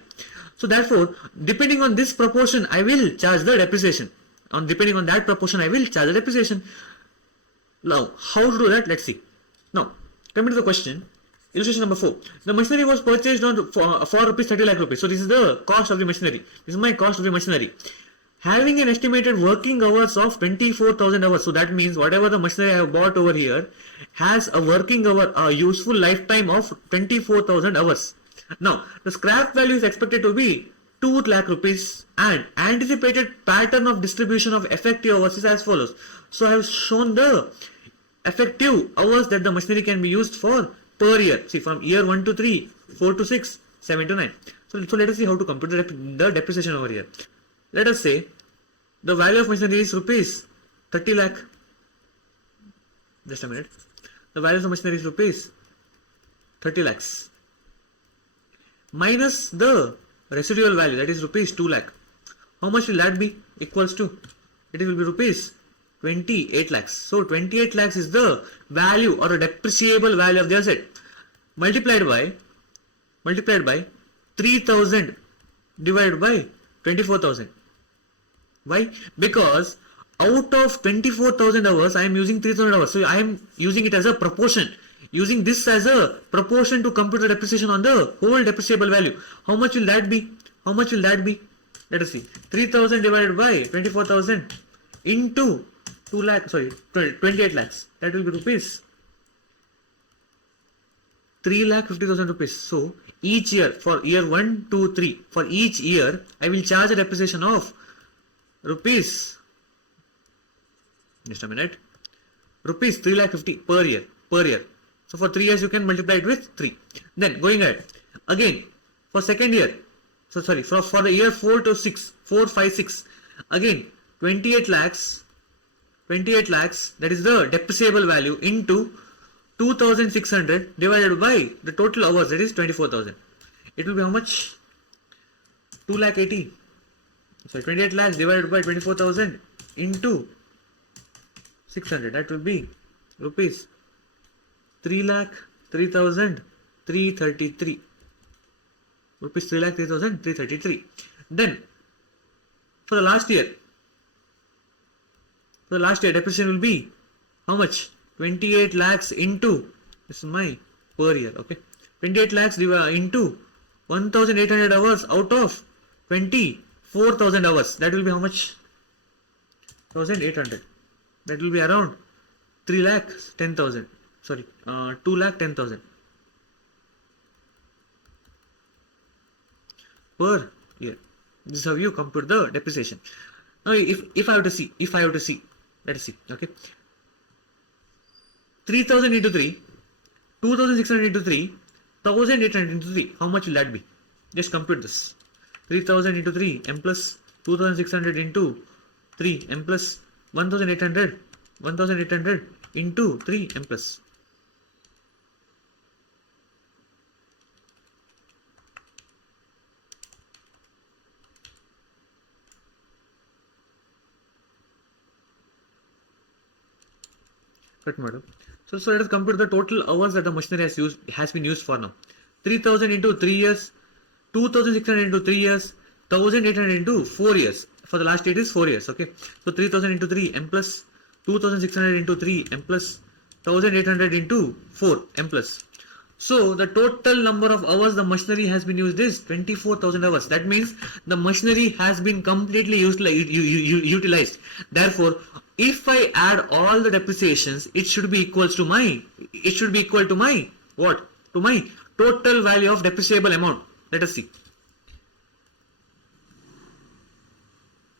So therefore, depending on this proportion, I will charge the depreciation. Depending on that proportion, I will charge the depreciation. Now, how to do that? Let's see. Now, coming to the question. Illustration number 4. The machinery was purchased for rupees 30 lakh rupees. So this is the cost of the machinery. This is my cost of the machinery. Having an estimated working hours of 24,000 hours. So that means whatever the machinery I have bought over here has a working hour, a useful lifetime of 24,000 hours. Now, the scrap value is expected to be 2 lakh rupees and anticipated pattern of distribution of effective hours is as follows. So I have shown the effective hours that the machinery can be used for per year. See, from year 1 to 3, 4 to 6, 7 to 9. So let us see how to compute the depreciation over here. Let us say the value of machinery is rupees 30 lakh. Just a minute. The value of the machinery is rupees 30 lakhs minus the residual value, that is rupees 2 lakh. How much will that be? Equals to, it will be rupees 28 lakhs. So 28 lakhs is the value or a depreciable value of the asset, multiplied by 3000 divided by 24,000. Why? Because out of 24,000 hours I am using 3,000 hours, so I am using it as a proportion, using this as a proportion to compute the depreciation on the whole depreciable value. How much will that be? How much will that be? Let us see. 3,000 divided by 24,000 into 2 lakh, sorry, 28 lakhs. That will be rupees 3,50,000 rupees. So each year, for year 1, 2, 3, for each year I will charge a depreciation of rupees, just a minute, rupees 3,50,000 per year. So for 3 years you can multiply it with 3. Then going ahead, again for second year, so sorry, for the year 4 to 6, 4, 5, 6, again 28 lakhs, that is the depreciable value, into 2,600 divided by the total hours, that is 24,000. It will be how much? 2,80,000. So 28 lakhs divided by 24,000 into 600, that will be rupees 3,03,333. Rupees 3,03,333. Then for the last year, depreciation will be how much? 28 lakhs into, this is my per year, okay, 28 lakhs into 1,800 hours out of 24,000 hours. That will be how much? 1,800. That will be around 3,10,000. Sorry, 2,10,000 per year. This is how you compute the depreciation. Now, if I have to see, let us see, okay, 3,000 into 3, 2,600 into 3, 1,800 into 3. How much will that be? Just compute this. 3,000 into 3 m plus 2,600 into 3 m plus 1,800 into 3 m plus. Correct, madam. So let us compute the total hours that the machinery has been used for now. 3,000 into 3 years, 2,600 into 3 years, 1,800 into 4 years. For the last year it is 4 years, okay. So 3,000 into 3 m plus, 2,600 into 3 m plus, 1,800 into 4 m plus. So the total number of hours the machinery has been used is 24,000 hours. That means the machinery has been completely utilized. Therefore, if I add all the depreciations, it should be equal to my what? To my total value of depreciable amount. Let us see.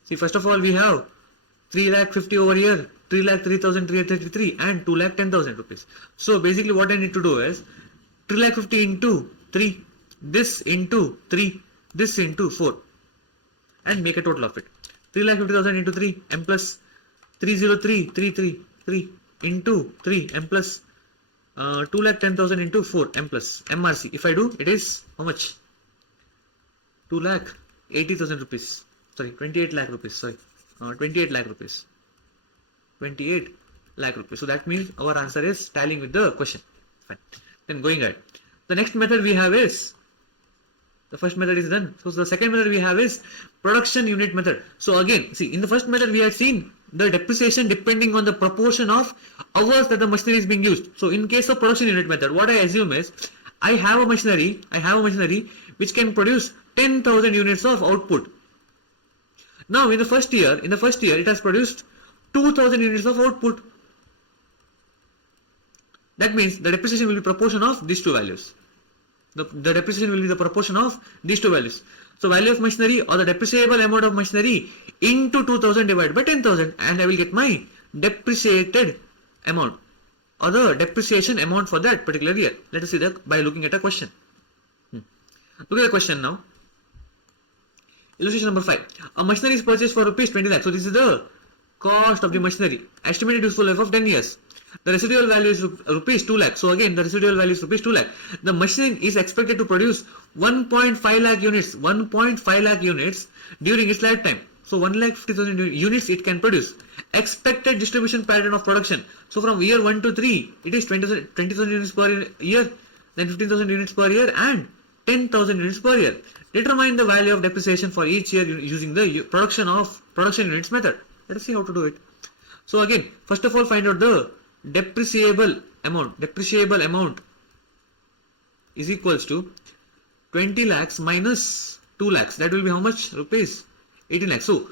See, first of all, we have 3,50,000 over here, 3,03,333 and 2,10,000 rupees. So basically what I need to do is 3,50,000 into 3, this into 3, this into 4, and make a total of it. 3,50,000 into 3 m plus 303,333 into 3 m plus 2,10,000 into 4 m plus MRC. If I do, it is how much? 2,80,000 rupees. Sorry, 28 lakh rupees. Sorry, 28 lakh rupees. 28 lakh rupees. So that means our answer is tallying with the question. Fine. Then going ahead, the next method we have is, the first method is done. So the second method we have is production unit method. So again, see, in the first method we had seen the depreciation depending on the proportion of hours that the machinery is being used. So in case of production unit method, what I assume is I have a machinery which can produce 10,000 units of output. Now in the first year it has produced 2,000 units of output. That means the depreciation will be proportion of these two values. The depreciation will be the proportion of these two values. So value of machinery or the depreciable amount of machinery into 2,000 divided by 10,000, and I will get my depreciated amount or the depreciation amount for that particular year. Let us see that by looking at a question. Look at the question now. Illustration number 5. A machinery is purchased for rupees 20 lakh. So this is the cost of the machinery. Estimated useful life of 10 years. The residual value is rupees 2 lakh. So again, the residual value is rupees 2 lakh. The machine is expected to produce 1.5 lakh units, 1.5 lakh units during its lifetime. So 1,50,000 units it can produce. Expected distribution pattern of production. So from year 1 to 3, it is 20,000 units per year, then 15,000 units per year and 10,000 units per year. Determine the value of depreciation for each year using the production units method. Let us see how to do it. So again, first of all, find out the depreciable amount. Depreciable amount is equals to 20 lakhs minus 2 lakhs. That will be how much? Rupees 18 lakhs. So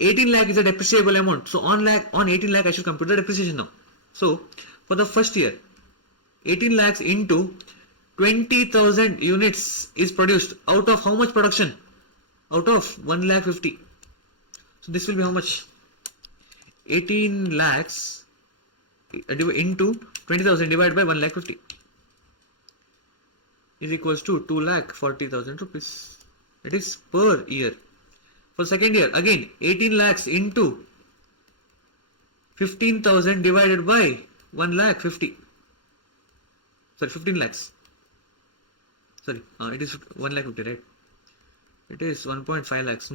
18 lakh is a depreciable amount. So on 18 lakh I should compute the depreciation now. So for the first year, 18 lakhs into 20,000 units is produced out of how much production? Out of 1,50,000. So this will be how much? 18 lakhs into 20,000 divided by 1,50,000 is equals to 2,40,000 rupees. That is per year. For second year, again 18 lakhs into 15,000 divided by 1,50,000. Sorry, 15 lakhs. Sorry, it is 1,50,000, right? It is 1.5 lakhs.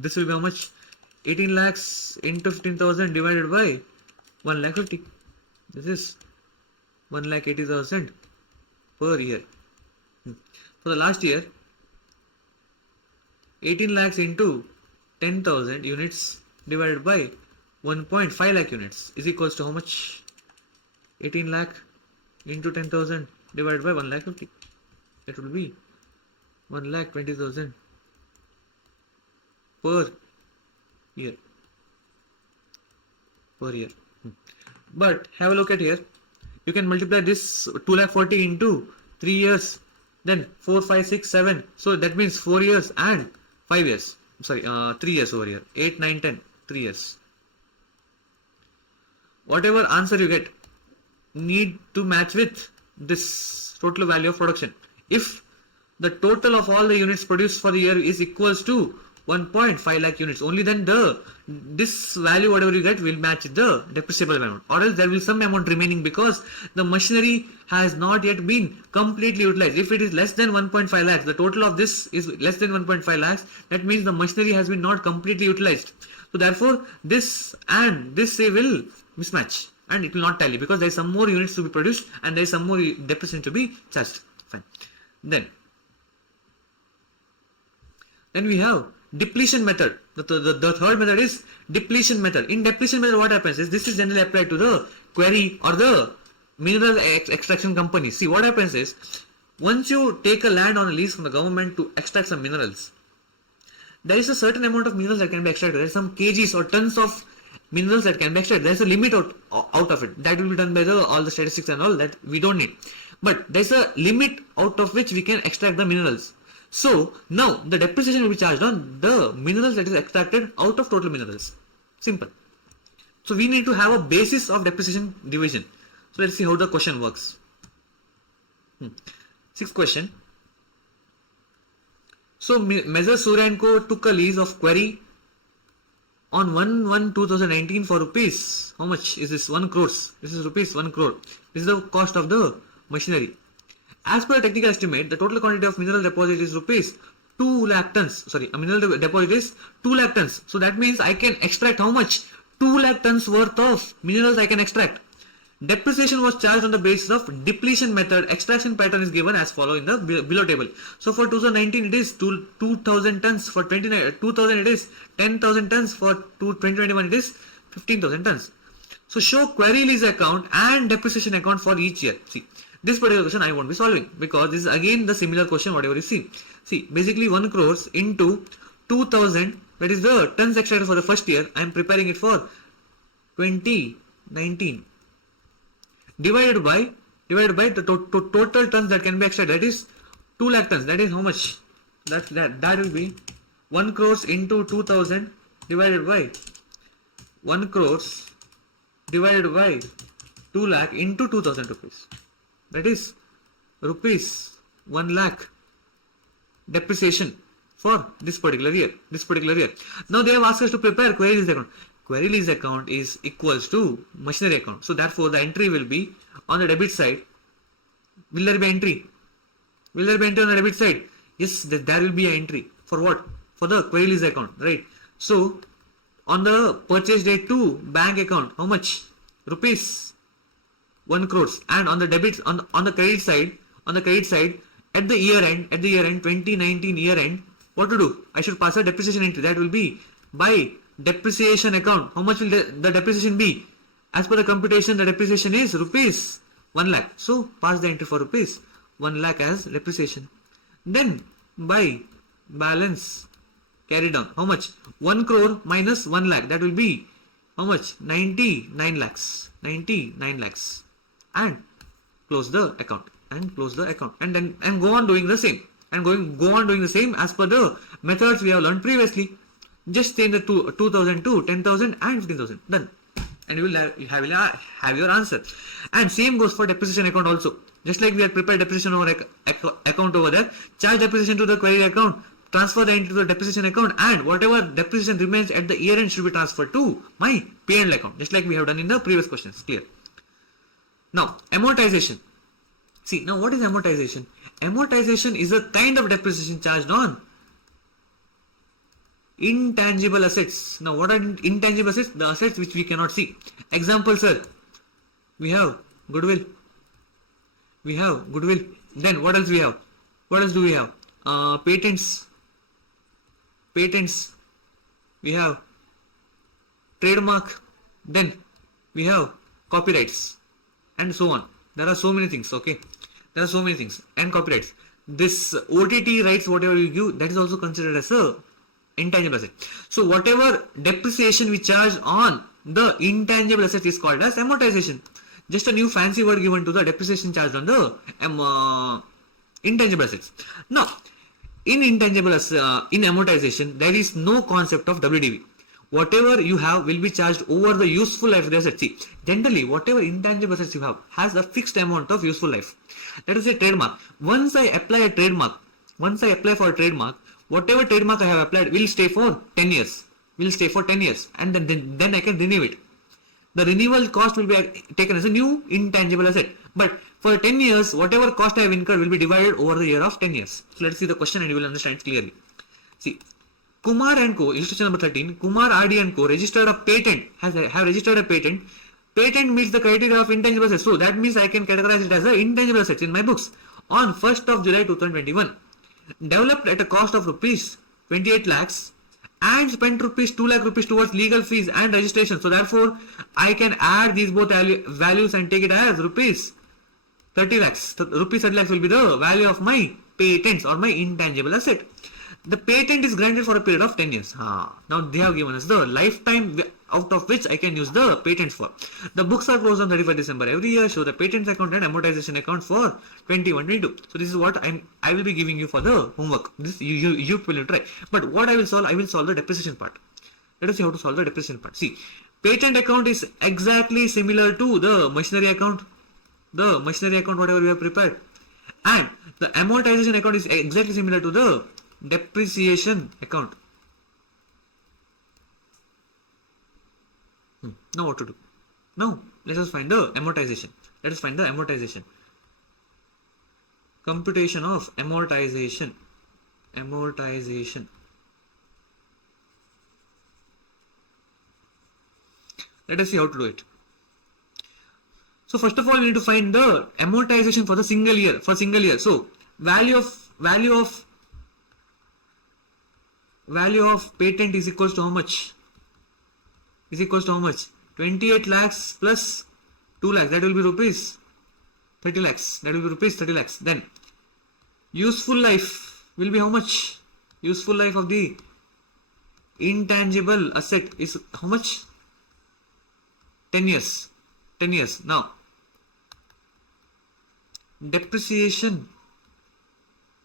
This will be how much? 18 lakhs into 15,000 divided by 1,50,000. This is 1,80,000 per year. For the last year, 18 lakhs into 10,000 units divided by 1.5 lakh units is equals to how much? 18 lakh into 10,000 divided by 1,50,000. It will be 1,20,000 per year. But have a look at here. You can multiply this 2,40,000 into 3 years, then 4, 5, 6, 7. So that means 4 years and 5 years. Sorry, 3 years over here. 8, 9, 10. 3 years. Whatever answer you get, need to match with this total value of production. If the total of all the units produced for the year is equals to 1.5 lakh units, only then this value whatever you get will match the depreciable amount, or else there will be some amount remaining because the machinery has not yet been completely utilized. If it is less than 1.5 lakhs, the total of this is less than 1.5 lakhs, that means the machinery has been not completely utilized. So therefore this and this will mismatch and it will not tally because there is some more units to be produced and there is some more depreciation to be charged. Fine. Then we have depletion method. The third method is depletion method. In depletion method, what happens is, this is generally applied to the quarry or the mineral extraction company. See, what happens is, once you take a land on a lease from the government to extract some minerals, there is a certain amount of minerals that can be extracted. There are some kgs or tons of minerals that can be extracted. There is a limit out of it. That will be done by all the statistics and all that we don't need. But there is a limit out of which we can extract the minerals. So now the depreciation will be charged on the minerals that is extracted out of total minerals. Simple. So we need to have a basis of depreciation division. So let's see how the question works. Sixth question. So Messrs. Surya & Co. took a lease of quarry on 1/1/2019 for rupees. How much is this? 1 crore. This is rupees 1 crore. This is the cost of the machinery. As per technical estimate, the total quantity of mineral deposit is rupees 2 lakh tons. Sorry, a mineral deposit is 2 lakh tons. So that means I can extract how much? 2 lakh tons worth of minerals I can extract. Depreciation was charged on the basis of depletion method. Extraction pattern is given as follow in the below table. So for 2019 it is 2,000 tons. For 2000 it is 10,000 tons. For 2021 it is 15,000 tons. So show quarry lease account and depreciation account for each year. See, this particular question I won't be solving because this is again the similar question whatever you see. See, basically 1 crore into 2,000, that is the tons extracted for the first year. I am preparing it for 2019. Divided by the total tons that can be extracted, that is 2 lakh tons. That is how much? That will be 1 crore into 2,000 divided by 1 crore divided by 2 lakh into 2,000 rupees. That is rupees 1 lakh depreciation for this particular year. Now they have asked us to prepare quarry lease account. query lease account is equals to machinery account. So therefore the entry will be on the debit side. Will there be entry? Will there be entry on the debit side? Yes, there will be an entry. For what? For the query lease account, right? So on the purchase date to bank account, how much? Rupees 1 crores. And on the debit, on the credit side, at the year end, 2019 year end, what to do? I should pass a depreciation entry. That will be by depreciation account. How much will the depreciation be? As per the computation, the depreciation is rupees 1 lakh. So pass the entry for rupees 1 lakh as depreciation. Then by balance carry down. How much? 1 crore minus 1 lakh. That will be how much? 99 lakhs. 99 lakhs. And close the account. And then go on doing the same. And go on doing the same as per the methods we have learned previously. Just change the 2,000 to 10,000 and 15,000. Done. And you will have your answer. And same goes for depreciation account also. Just like we had prepared depreciation account over there, charge depreciation to the query account, transfer the entry to the depreciation account, and whatever depreciation remains at the year end should be transferred to my P&L account, just like we have done in the previous questions. Clear? Now, amortization. See, now what is amortization? Amortization is a kind of depreciation charged on intangible assets. Now, what are intangible assets? The assets which we cannot see. Example, sir. We have goodwill. Then what else we have? What else do we have? Patents. We have trademark. Then we have copyrights, and so on. There are so many things. Okay, there are so many things, and copyrights. This OTT rights, whatever you give, that is also considered as a intangible asset. So whatever depreciation we charge on the intangible asset is called as amortization. Just a new fancy word given to the depreciation charged on the intangible assets. Now, in amortization, there is no concept of WDV. Whatever you have will be charged over the useful life of the asset. See, generally, whatever intangible assets you have has a fixed amount of useful life. That is a trademark. Once I apply for a trademark, whatever trademark I have applied will stay for 10 years. And then I can renew it. The renewal cost will be taken as a new intangible asset. But for 10 years, whatever cost I have incurred will be divided over the year of 10 years. So let's see the question and you will understand it clearly. See, Kumar and Co, illustration number 13, Kumar RD and Co registered a patent, have registered a patent. Patent meets the criteria of intangible assets. So that means I can categorize it as an intangible assets in my books. On 1st of July 2021, developed at a cost of rupees 28 lakhs, and spent rupees 2 lakh rupees towards legal fees and registration. So therefore, I can add these both values and take it as rupees 30 lakhs. Rupees 30 lakhs will be the value of my patents or my intangible asset. The patent is granted for a period of 10 years. Now they have given us the lifetime out of which I can use the patents for. The books are closed on 31st December every year. Show the patents account and amortization account for 21-22. So this is what I will be giving you for the homework. This you will try. But what I will solve the depreciation part. Let us see how to solve the depreciation part. See, patent account is exactly similar to the machinery account. The machinery account, whatever we have prepared. And the amortization account is exactly similar to the depreciation account. Now what to do? Now let us find the amortization. Computation of amortization. Let us see how to do it. So first of all, we need to find the amortization for the single year. So value of patent is equals to how much? 28 lakhs plus 2 lakhs. That will be rupees 30 lakhs. Then useful life will be how much? Useful life of the intangible asset is how much? 10 years. Now, depreciation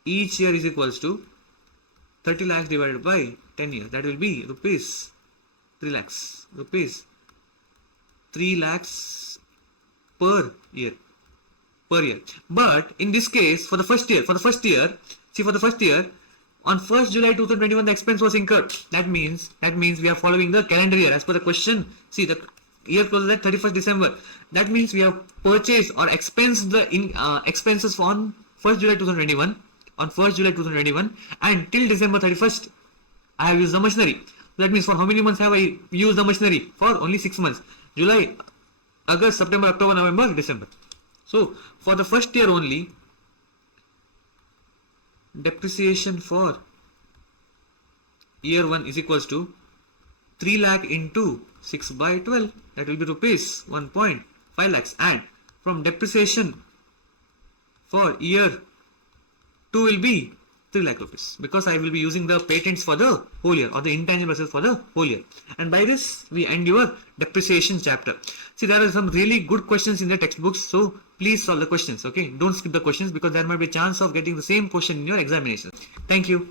each year is equals to 30 lakhs divided by 10 years. That will be rupees 3 lakhs. Rupees 3 lakhs per year. But in this case, for the first year, On 1st July 2021, the expense was incurred. That means we are following the calendar year as per the question. See, the year closes at 31st December. That means we have purchased or expensed the expenses on 1st July 2021. On 1st July 2021 and till December 31st, I have used the machinery. That means for how many months have I used the machinery? For only 6 months. July, August, September, October, November, December. So for the first year only, depreciation for year 1 is equals to 3 lakh into 6 by 12. That will be rupees 1.5 lakhs. And from depreciation for year 2 will be 3 lakh rupees, because I will be using the patents for the whole year or the intangible assets for the whole year. And by this we end your depreciation chapter. See, there are some really good questions in the textbooks, so please solve the questions. Okay, don't skip the questions, because there might be a chance of getting the same question in your examination. Thank you.